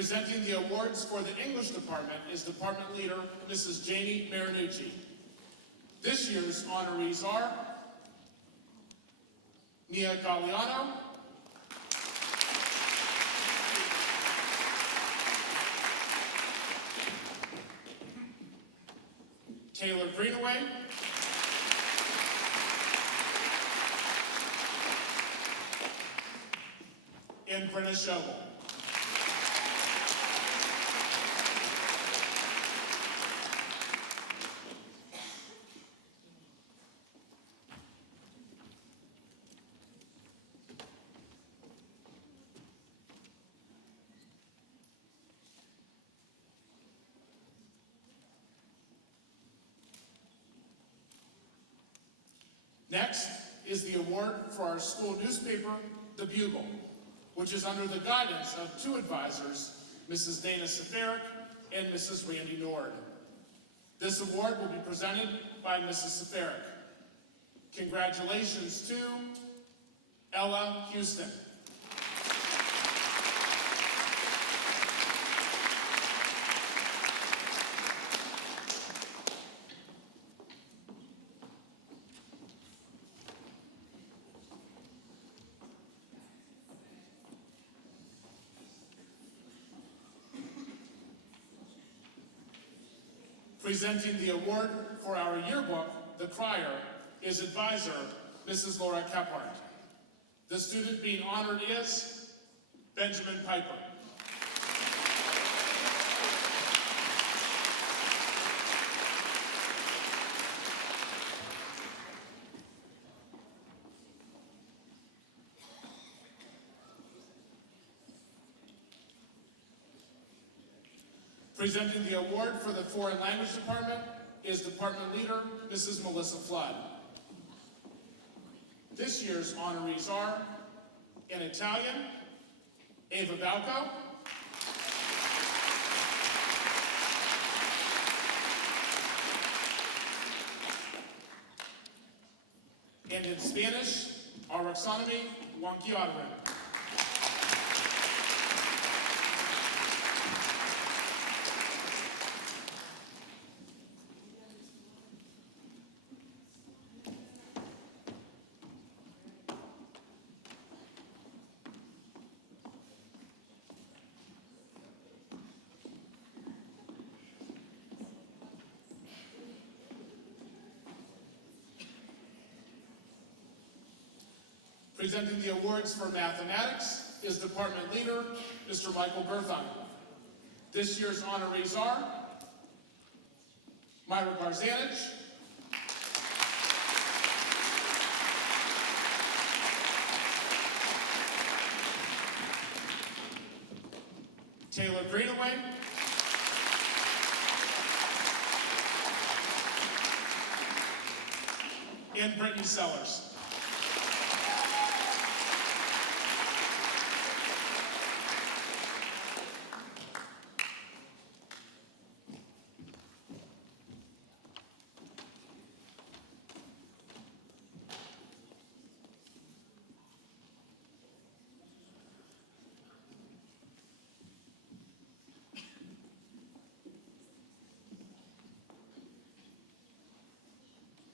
Presenting the awards for the English department is Department Leader Mrs. Janie Marinucci. This year's honorees are Nia Galliano, Taylor Greenaway, and Brenna Shovel. Next is the award for our school newspaper, The Bugle, which is under the guidance of two advisors, Mrs. Dana Safaric and Mrs. Randy Nord. This award will be presented by Mrs. Safaric. Congratulations to Ella Houston. Presenting the award for our yearbook, The Crier, is advisor Mrs. Laura Kephart. The student being honored is Benjamin Piper. Presenting the award for the Foreign Language Department is Department Leader Mrs. Melissa Flood. This year's honorees are, in Italian, Ava Balco, and in Spanish, Araxonomy Wankiadrin. Presenting the awards for mathematics is Department Leader, Mr. Michael Berthon. This year's honorees are Myra Garzanich, Taylor Greenaway, and Brittany Sellers.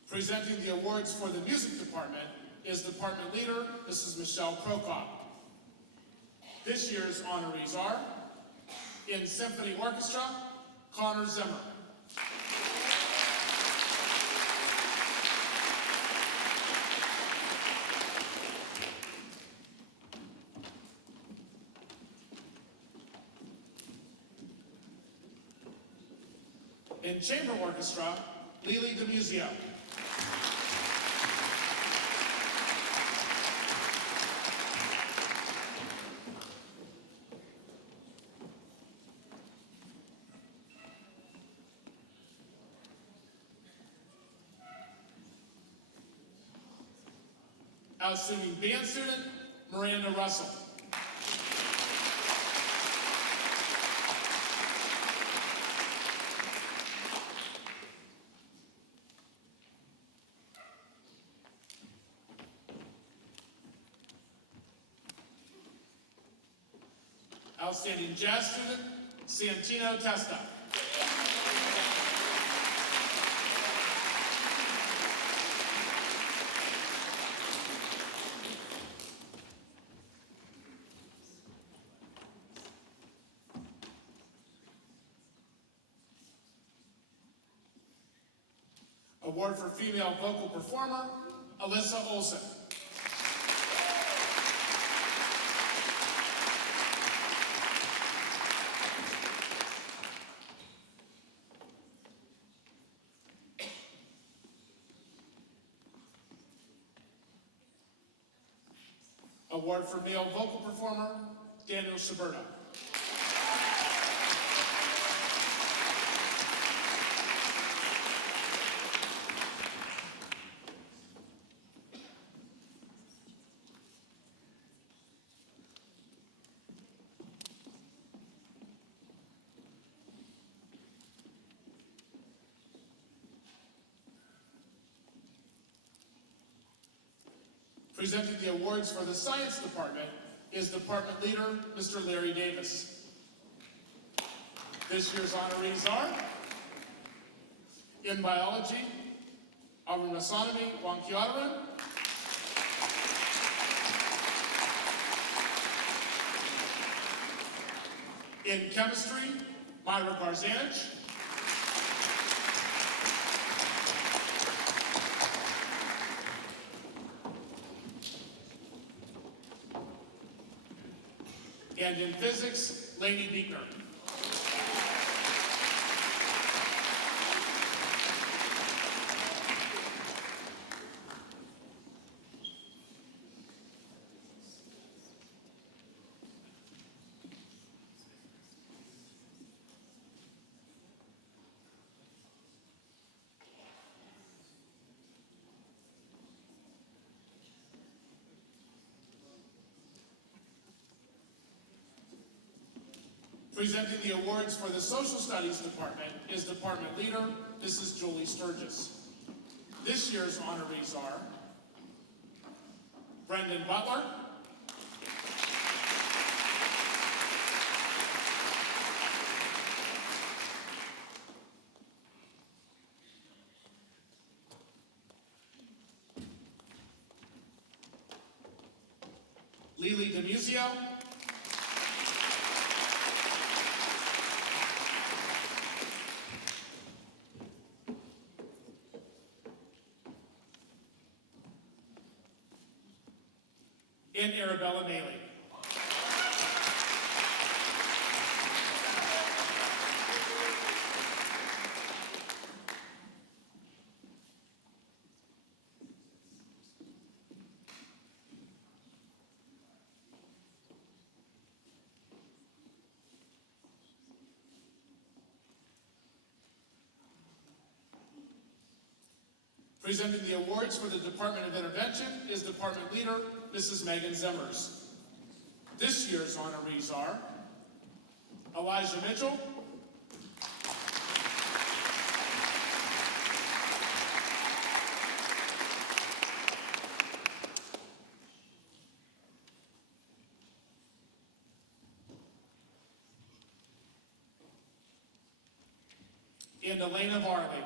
Presenting the awards for the music department is Department Leader, Mrs. Michelle Prokop. This year's honorees are, in Symphony Orchestra, Connor Zimmer. In Chamber Orchestra, Lily DeMuzio. Outstanding band student, Miranda Russell. Outstanding jazz student, Santino Testa. Award for female vocal performer, Alyssa Olson. Award for male vocal performer, Daniel Shaberta. Presenting the awards for the science department is department leader, Mr. Larry Davis. This year's honorees are, in biology, Arunasanami Wankiadaran. In chemistry, Myra Garzanich. And in physics, Lady Beekner. Presenting the awards for the Social Studies Department is Department Leader, Mrs. Julie Sturgis. This year's honorees are Brendan Butler, Lily DeMuzio, and Arabella Maley. Presenting the awards for the Department of Intervention is Department Leader, Mrs. Megan Zemmers. This year's honorees are Elijah Mitchell, and Elena Varley.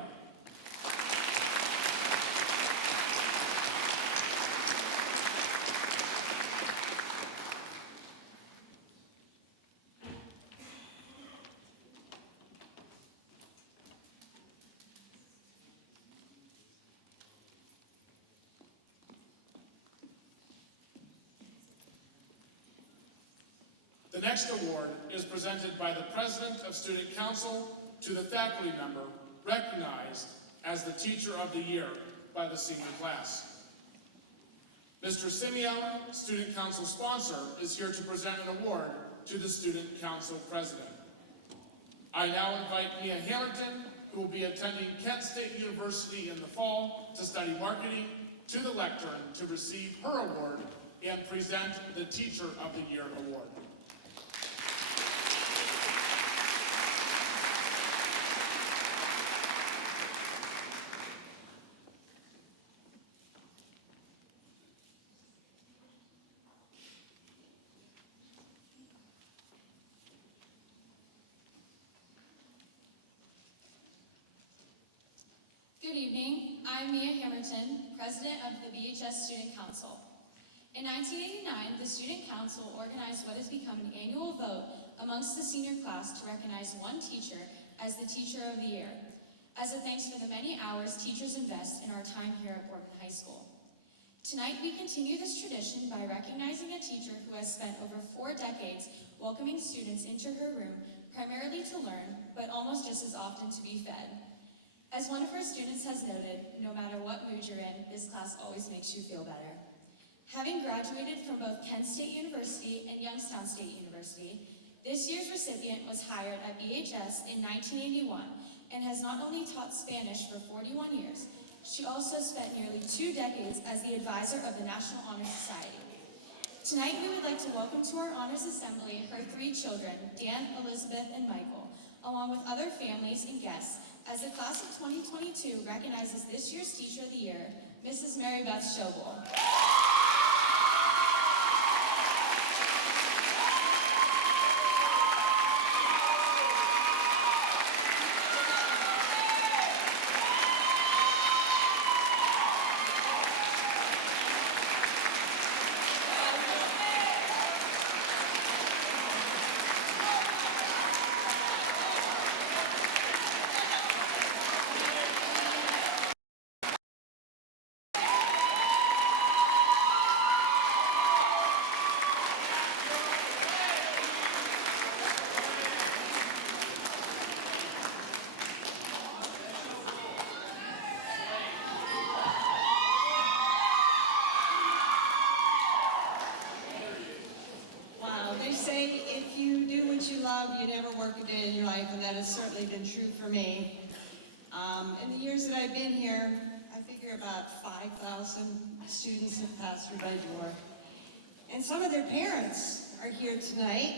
The next award is presented by the President of Student Council to the faculty member recognized as the Teacher of the Year by the senior class. Mr. Simeon, Student Council sponsor, is here to present an award to the Student Council President. I now invite Mia Hamilton, who will be attending Kent State University in the fall to study marketing, to the lectern to receive her award and present the Teacher of the Year award. Good evening. I'm Mia Hammerton, President of the BHS Student Council. In 1989, the Student Council organized what has become an annual vote amongst the senior class to recognize one teacher as the Teacher of the Year, as a thanks for the many hours teachers invest in our time here at Boardman High School. Tonight, we continue this tradition by recognizing a teacher who has spent over 4 decades welcoming students into her room, primarily to learn, but almost just as often to be fed. As one of our students has noted, no matter what mood you're in, this class always makes you feel better. Having graduated from both Kent State University and Youngstown State University, this year's recipient was hired at BHS in 1981 and has not only taught Spanish for 41 years, she also spent nearly 2 decades as the advisor of the National Honor Society. Tonight, we would like to welcome to our Honors Assembly her 3 children, Dan, Elizabeth, and Michael, along with other families and guests, as the class of 2022 recognizes this year's Teacher of the Year, Mrs. Mary Beth Schobel. You never work a day in your life, and that has certainly been true for me. In the years that I've been here, I figure about 5,000 students have passed through my door. And some of their parents are here tonight,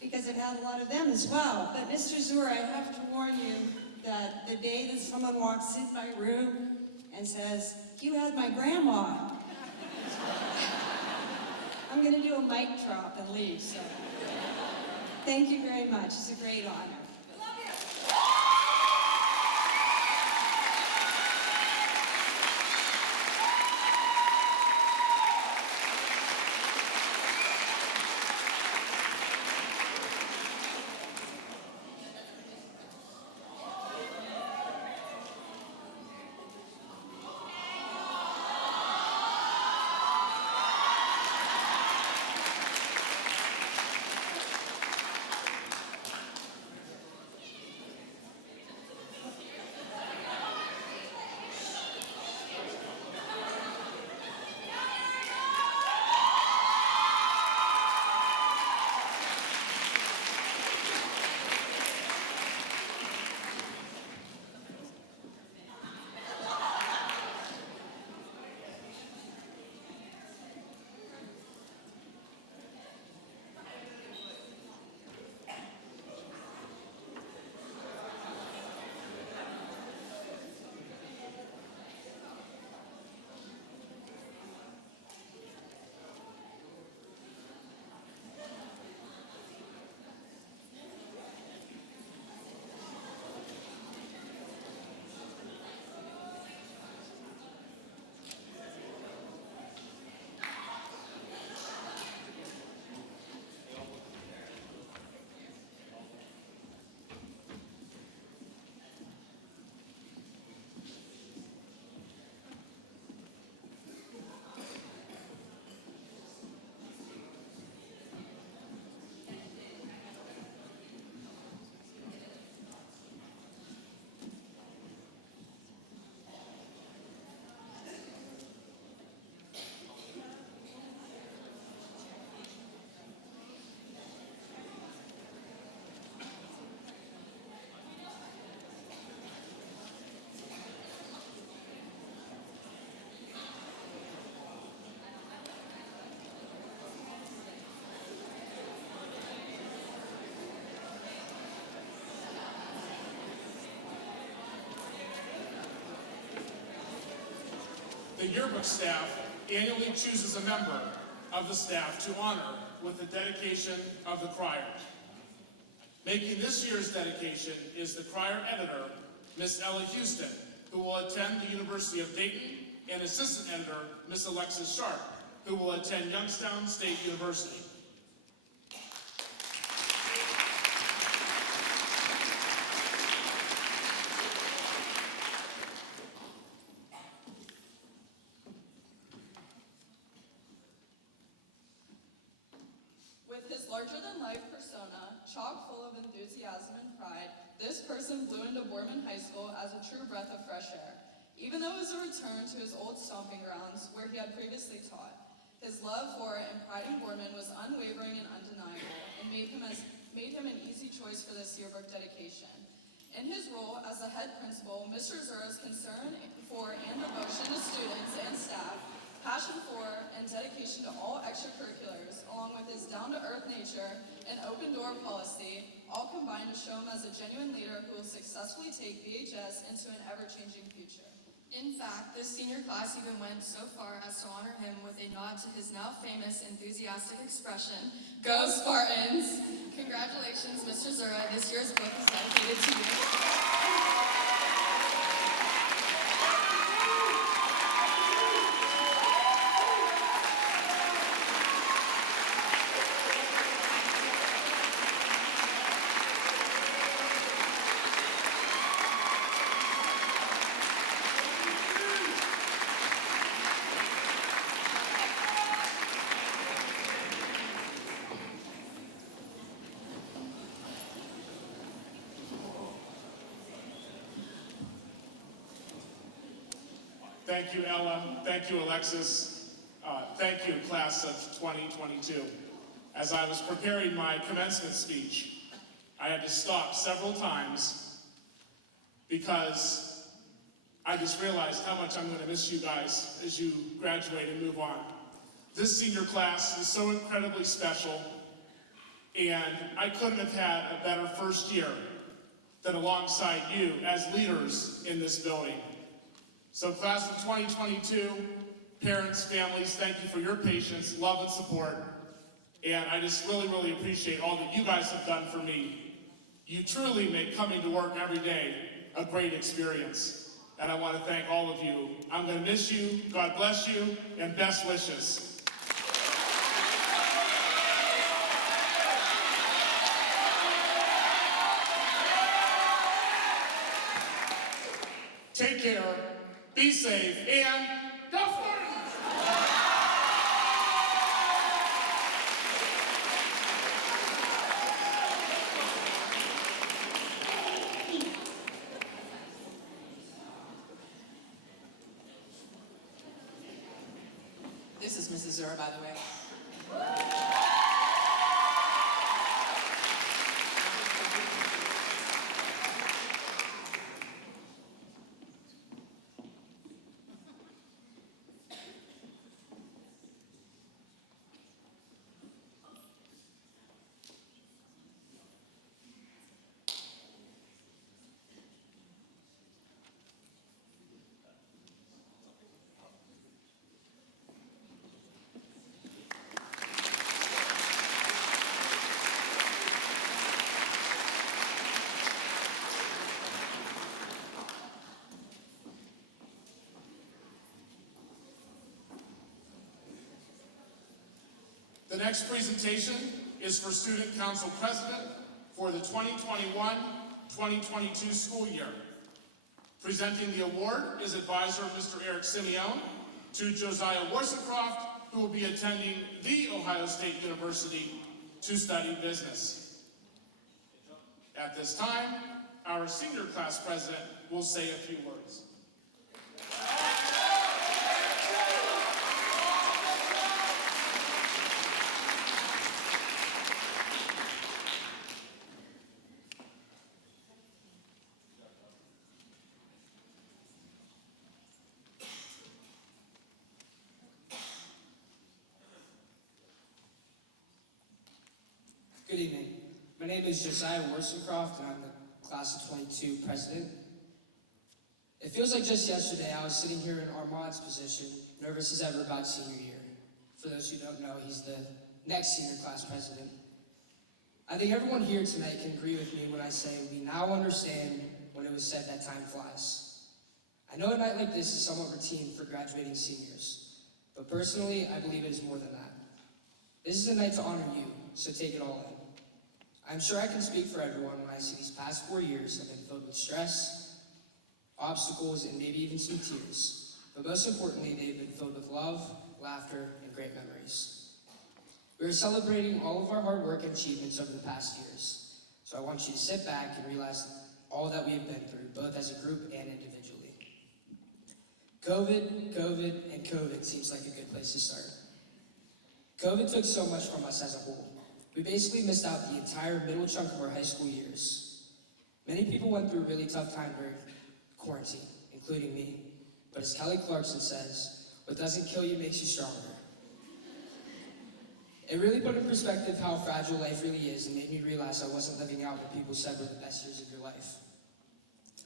because I've had a lot of them as well. But Mr. Zur, I have to warn you that the day that someone walks in my room and says, "You had my grandma," I'm going to do a mic drop and leave. So. Thank you very much. It's a great honor. The yearbook staff annually chooses a member of the staff to honor with the dedication of the crier. Making this year's dedication is the crier editor, Miss Ella Houston, who will attend the University of Dayton, and Assistant Editor, Miss Alexis Sharp, who will attend Youngstown State University. With his larger-than-life persona, chock full of enthusiasm and pride, this person blew into Boardman High School as a true breath of fresh air. Even though it was a return to his old stomping grounds, where he had previously taught, his love for and pride in Boardman was unwavering and undeniable, and made him an easy choice for this yearbook dedication. In his role as the head principal, Mr. Zura's concern for and devotion to students and staff, passion for and dedication to all extracurriculars, along with his down-to-earth nature and open-door policy, all combined to show him as a genuine leader who will successfully take BHS into an ever-changing future. In fact, this senior class even went so far as to honor him with a nod to his now famous enthusiastic expression, "Go Spartans!" Congratulations, Mr. Zura. This year's book is dedicated to you. Thank you, Ella. Thank you, Alexis. Thank you, class of 2022. As I was preparing my commencement speech, I had to stop several times because I just realized how much I'm going to miss you guys as you graduate and move on. This senior class is so incredibly special, and I couldn't have had a better first year than alongside you as leaders in this building. So class of 2022, parents, families, thank you for your patience, love, and support. And I just really, really appreciate all that you guys have done for me. You truly make coming to work every day a great experience. And I want to thank all of you. I'm going to miss you, God bless you, and best wishes. Take care. Be safe, and go Spartans! This is Mrs. Zura, by the way. The next presentation is for Student Council President for the 2021-2022 school year. Presenting the award is advisor Mr. Eric Simeone to Josiah Worsacroft, who will be attending The Ohio State University to study business. At this time, our senior class president will say a few words. Good evening. My name is Josiah Worsacroft, and I'm the class of 22 president. It feels like just yesterday I was sitting here in Armand's position, nervous as ever about senior year. For those who don't know, he's the next senior class president. I think everyone here tonight can agree with me when I say we now understand when it was said that time flies. I know a night like this is somewhat routine for graduating seniors, but personally, I believe it is more than that. This is a night to honor you, so take it all in. I'm sure I can speak for everyone when I see these past 4 years have been filled with stress, obstacles, and maybe even some tears. But most importantly, they've been filled with love, laughter, and great memories. We are celebrating all of our hard work and achievements over the past years. So I want you to sit back and realize all that we have been through, both as a group and individually. COVID, and COVID seems like a good place to start. COVID took so much from us as a whole. We basically missed out the entire middle chunk of our high school years. Many people went through a really tough time during quarantine, including me. But as Kelly Clarkson says, what doesn't kill you makes you stronger. It really put in perspective how fragile life really is and made me realize I wasn't living out what people said were the best years of your life.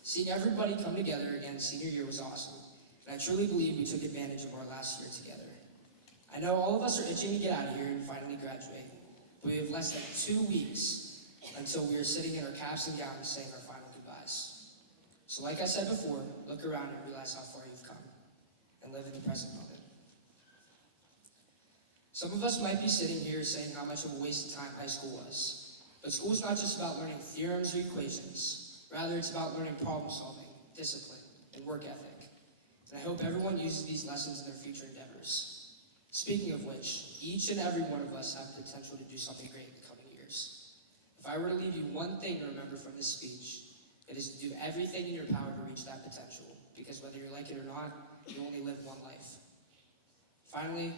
Seeing everybody come together again senior year was awesome, and I truly believe we took advantage of our last year together. I know all of us are itching to get out of here and finally graduate, but we have less than 2 weeks until we are sitting in our caps and gowns saying our final goodbyes. So like I said before, look around and realize how far you've come, and live in the present moment. Some of us might be sitting here saying how much of a waste of time high school was, but school is not just about learning theorems or equations. Rather, it's about learning problem solving, discipline, and work ethic. And I hope everyone uses these lessons in their future endeavors. Speaking of which, each and every one of us have the potential to do something great in the coming years. If I were to leave you one thing to remember from this speech, it is to do everything in your power to reach that potential, because whether you like it or not, you only live one life. Finally,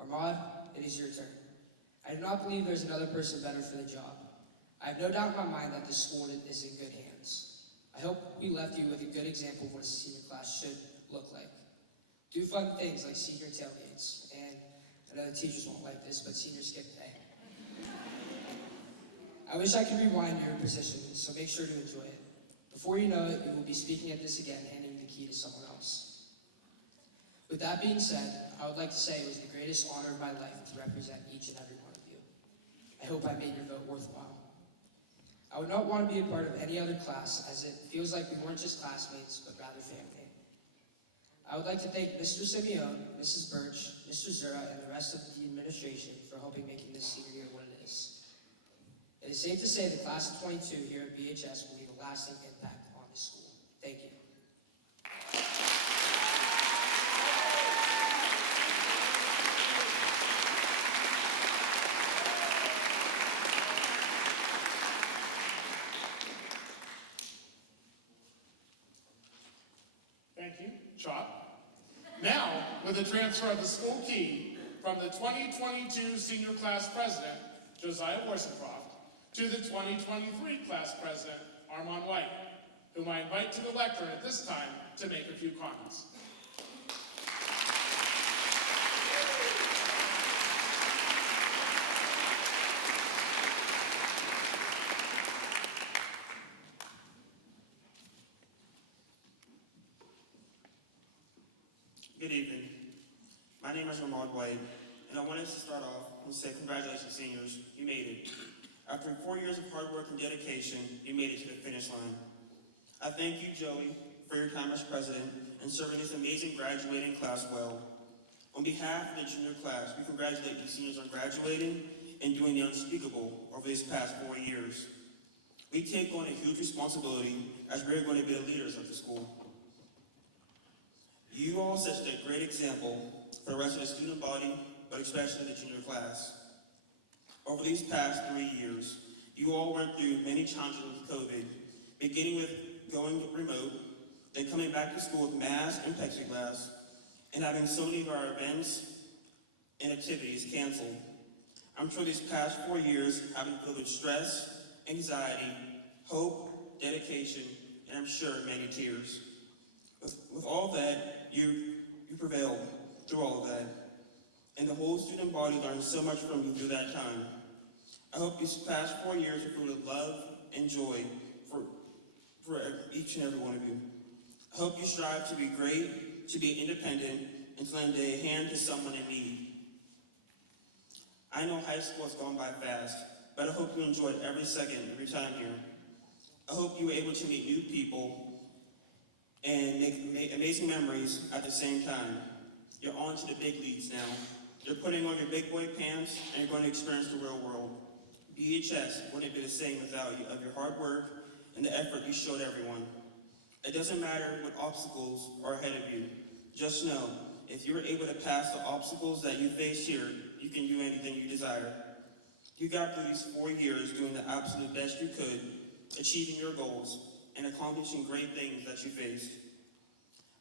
Armand, it is your turn. I do not believe there's another person better for the job. I have no doubt in my mind that this school is in good hands. I hope we left you with a good example of what a senior class should look like. Do fun things like senior tailgates, and I know the teachers won't like this, but senior skip day. I wish I could rewind your position, so make sure to enjoy it. Before you know it, you will be speaking at this again, handing the key to someone else. With that being said, I would like to say it was the greatest honor of my life to represent each and every one of you. I hope I made your vote worthwhile. I would not want to be a part of any other class, as it feels like we weren't just classmates, but rather family. I would like to thank Mr. Simeone, Mrs. Birch, Mr. Zura, and the rest of the administration for helping making this senior year what it is. It is safe to say the class of 22 here at BHS will leave a lasting impact on this school. Thank you. Thank you, Chop. Now, with the transfer of the school key from the 2022 senior class president, Josiah Worsencroft, to the 2023 class president, Armand White, whom I invite to the lectern at this time to make a few comments. Good evening. My name is Armand White, and I wanted to start off and say congratulations, seniors. You made it. After 4 years of hard work and dedication, you made it to the finish line. I thank you, Joey, for your time as president and serving this amazing graduating class well. On behalf of the junior class, we congratulate you seniors on graduating and doing the unspeakable over these past 4 years. We take on a huge responsibility as we're going to be the leaders of the school. You all set a great example for the rest of the student body, but especially the junior class. Over these past 3 years, you all went through many challenges with COVID, beginning with going remote, then coming back to school with masks and plexiglass, and having so many of our events and activities canceled. I'm sure these past 4 years have been filled with stress, anxiety, hope, dedication, and I'm sure many tears. With all that, you prevailed through all of that. And the whole student body learned so much from you through that time. I hope these past 4 years are filled with love and joy for each and every one of you. I hope you strive to be great, to be independent, and to lend a hand to someone in need. I know high school has gone by fast, but I hope you enjoyed every second of your time here. I hope you were able to meet new people and make amazing memories at the same time. You're on to the big leagues now. You're putting on your big boy pants, and you're going to experience the real world. BHS wouldn't be the same without you, of your hard work and the effort you showed everyone. It doesn't matter what obstacles are ahead of you. Just know, if you were able to pass the obstacles that you face here, you can do anything you desire. You got through these 4 years doing the absolute best you could, achieving your goals, and accomplishing great things that you faced.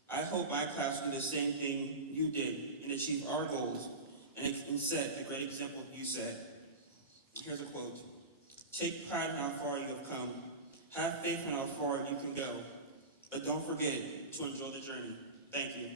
I hope my class will do the same thing you did and achieve our goals and set the great example you set. Here's a quote. Take pride in how far you have come. Have faith in how far you can go. But don't forget to enjoy the journey. Thank you.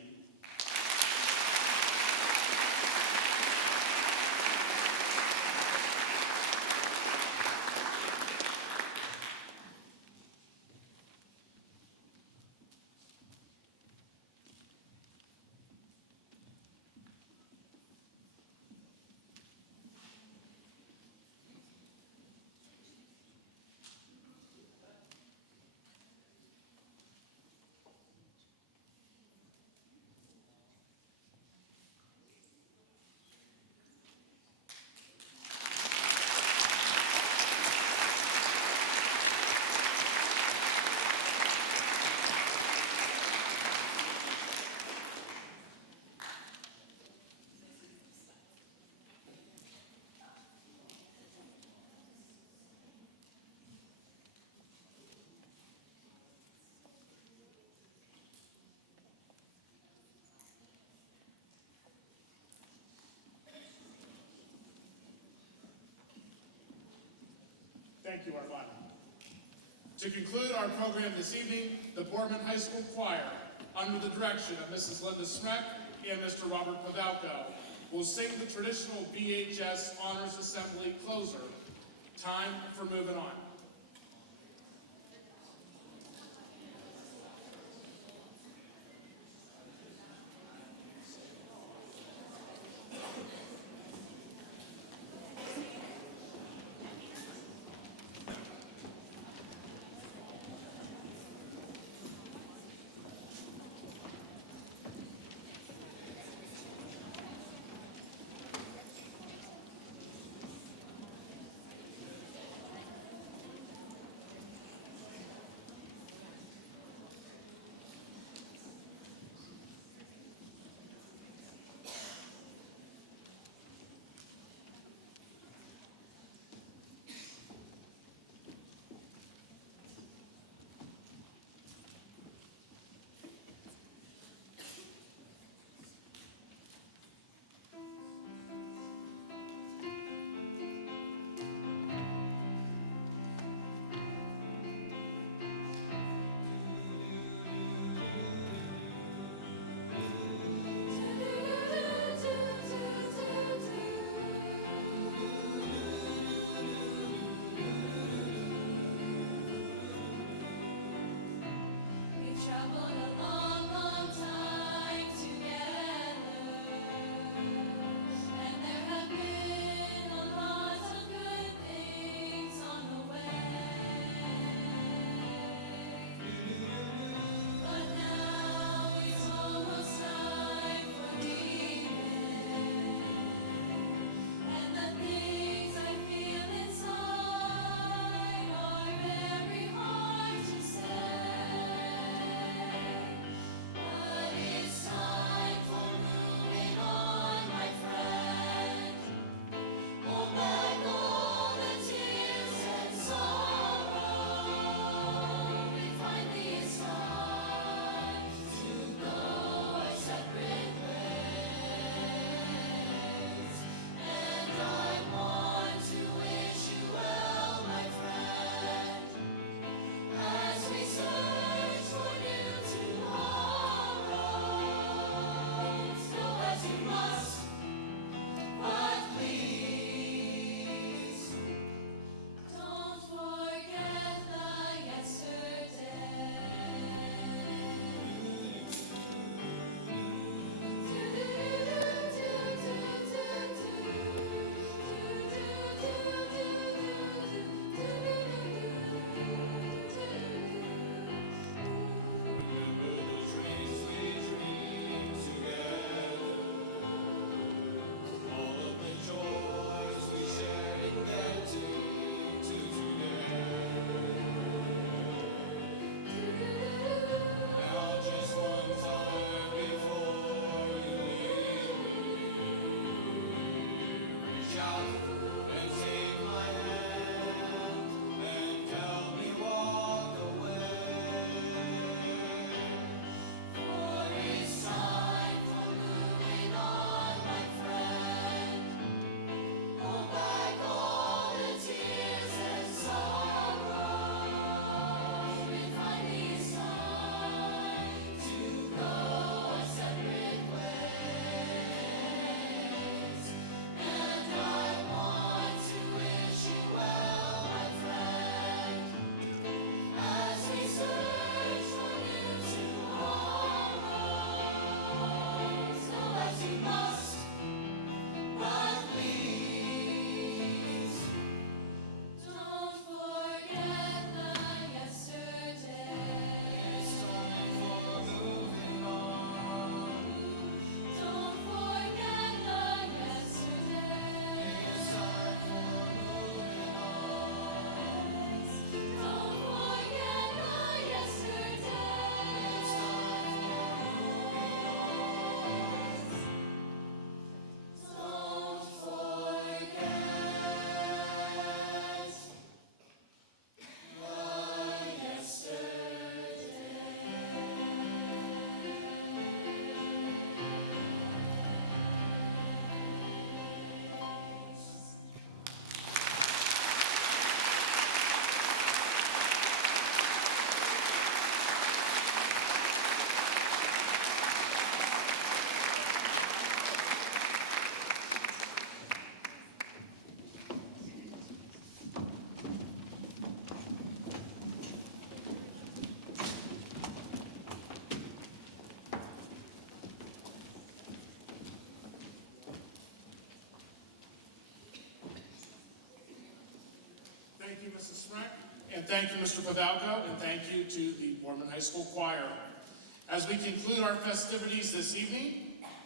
Thank you, Arvada. To conclude our program this evening, the Boardman High School Choir, under the direction of Mrs. Linda Smeck and Mr. Robert Pavalko, will sing the traditional BHS Honors Assembly closer, Time for Moving On. Mrs. Smack, and thank you, Mr. Pavalco, and thank you to the Boardman High School Choir. As we conclude our festivities this evening,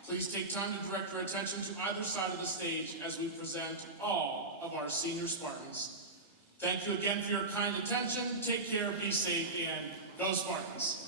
please take time to direct your attention to either side of the stage as we present all of our senior Spartans. Thank you again for your kind attention. Take care, be safe, and go Spartans.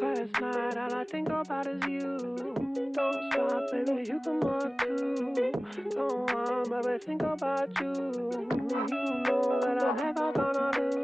Last night all I think about is you. Don't stop, baby, you come on too. Don't want, baby, think about you. You know that I'm never gonna lose.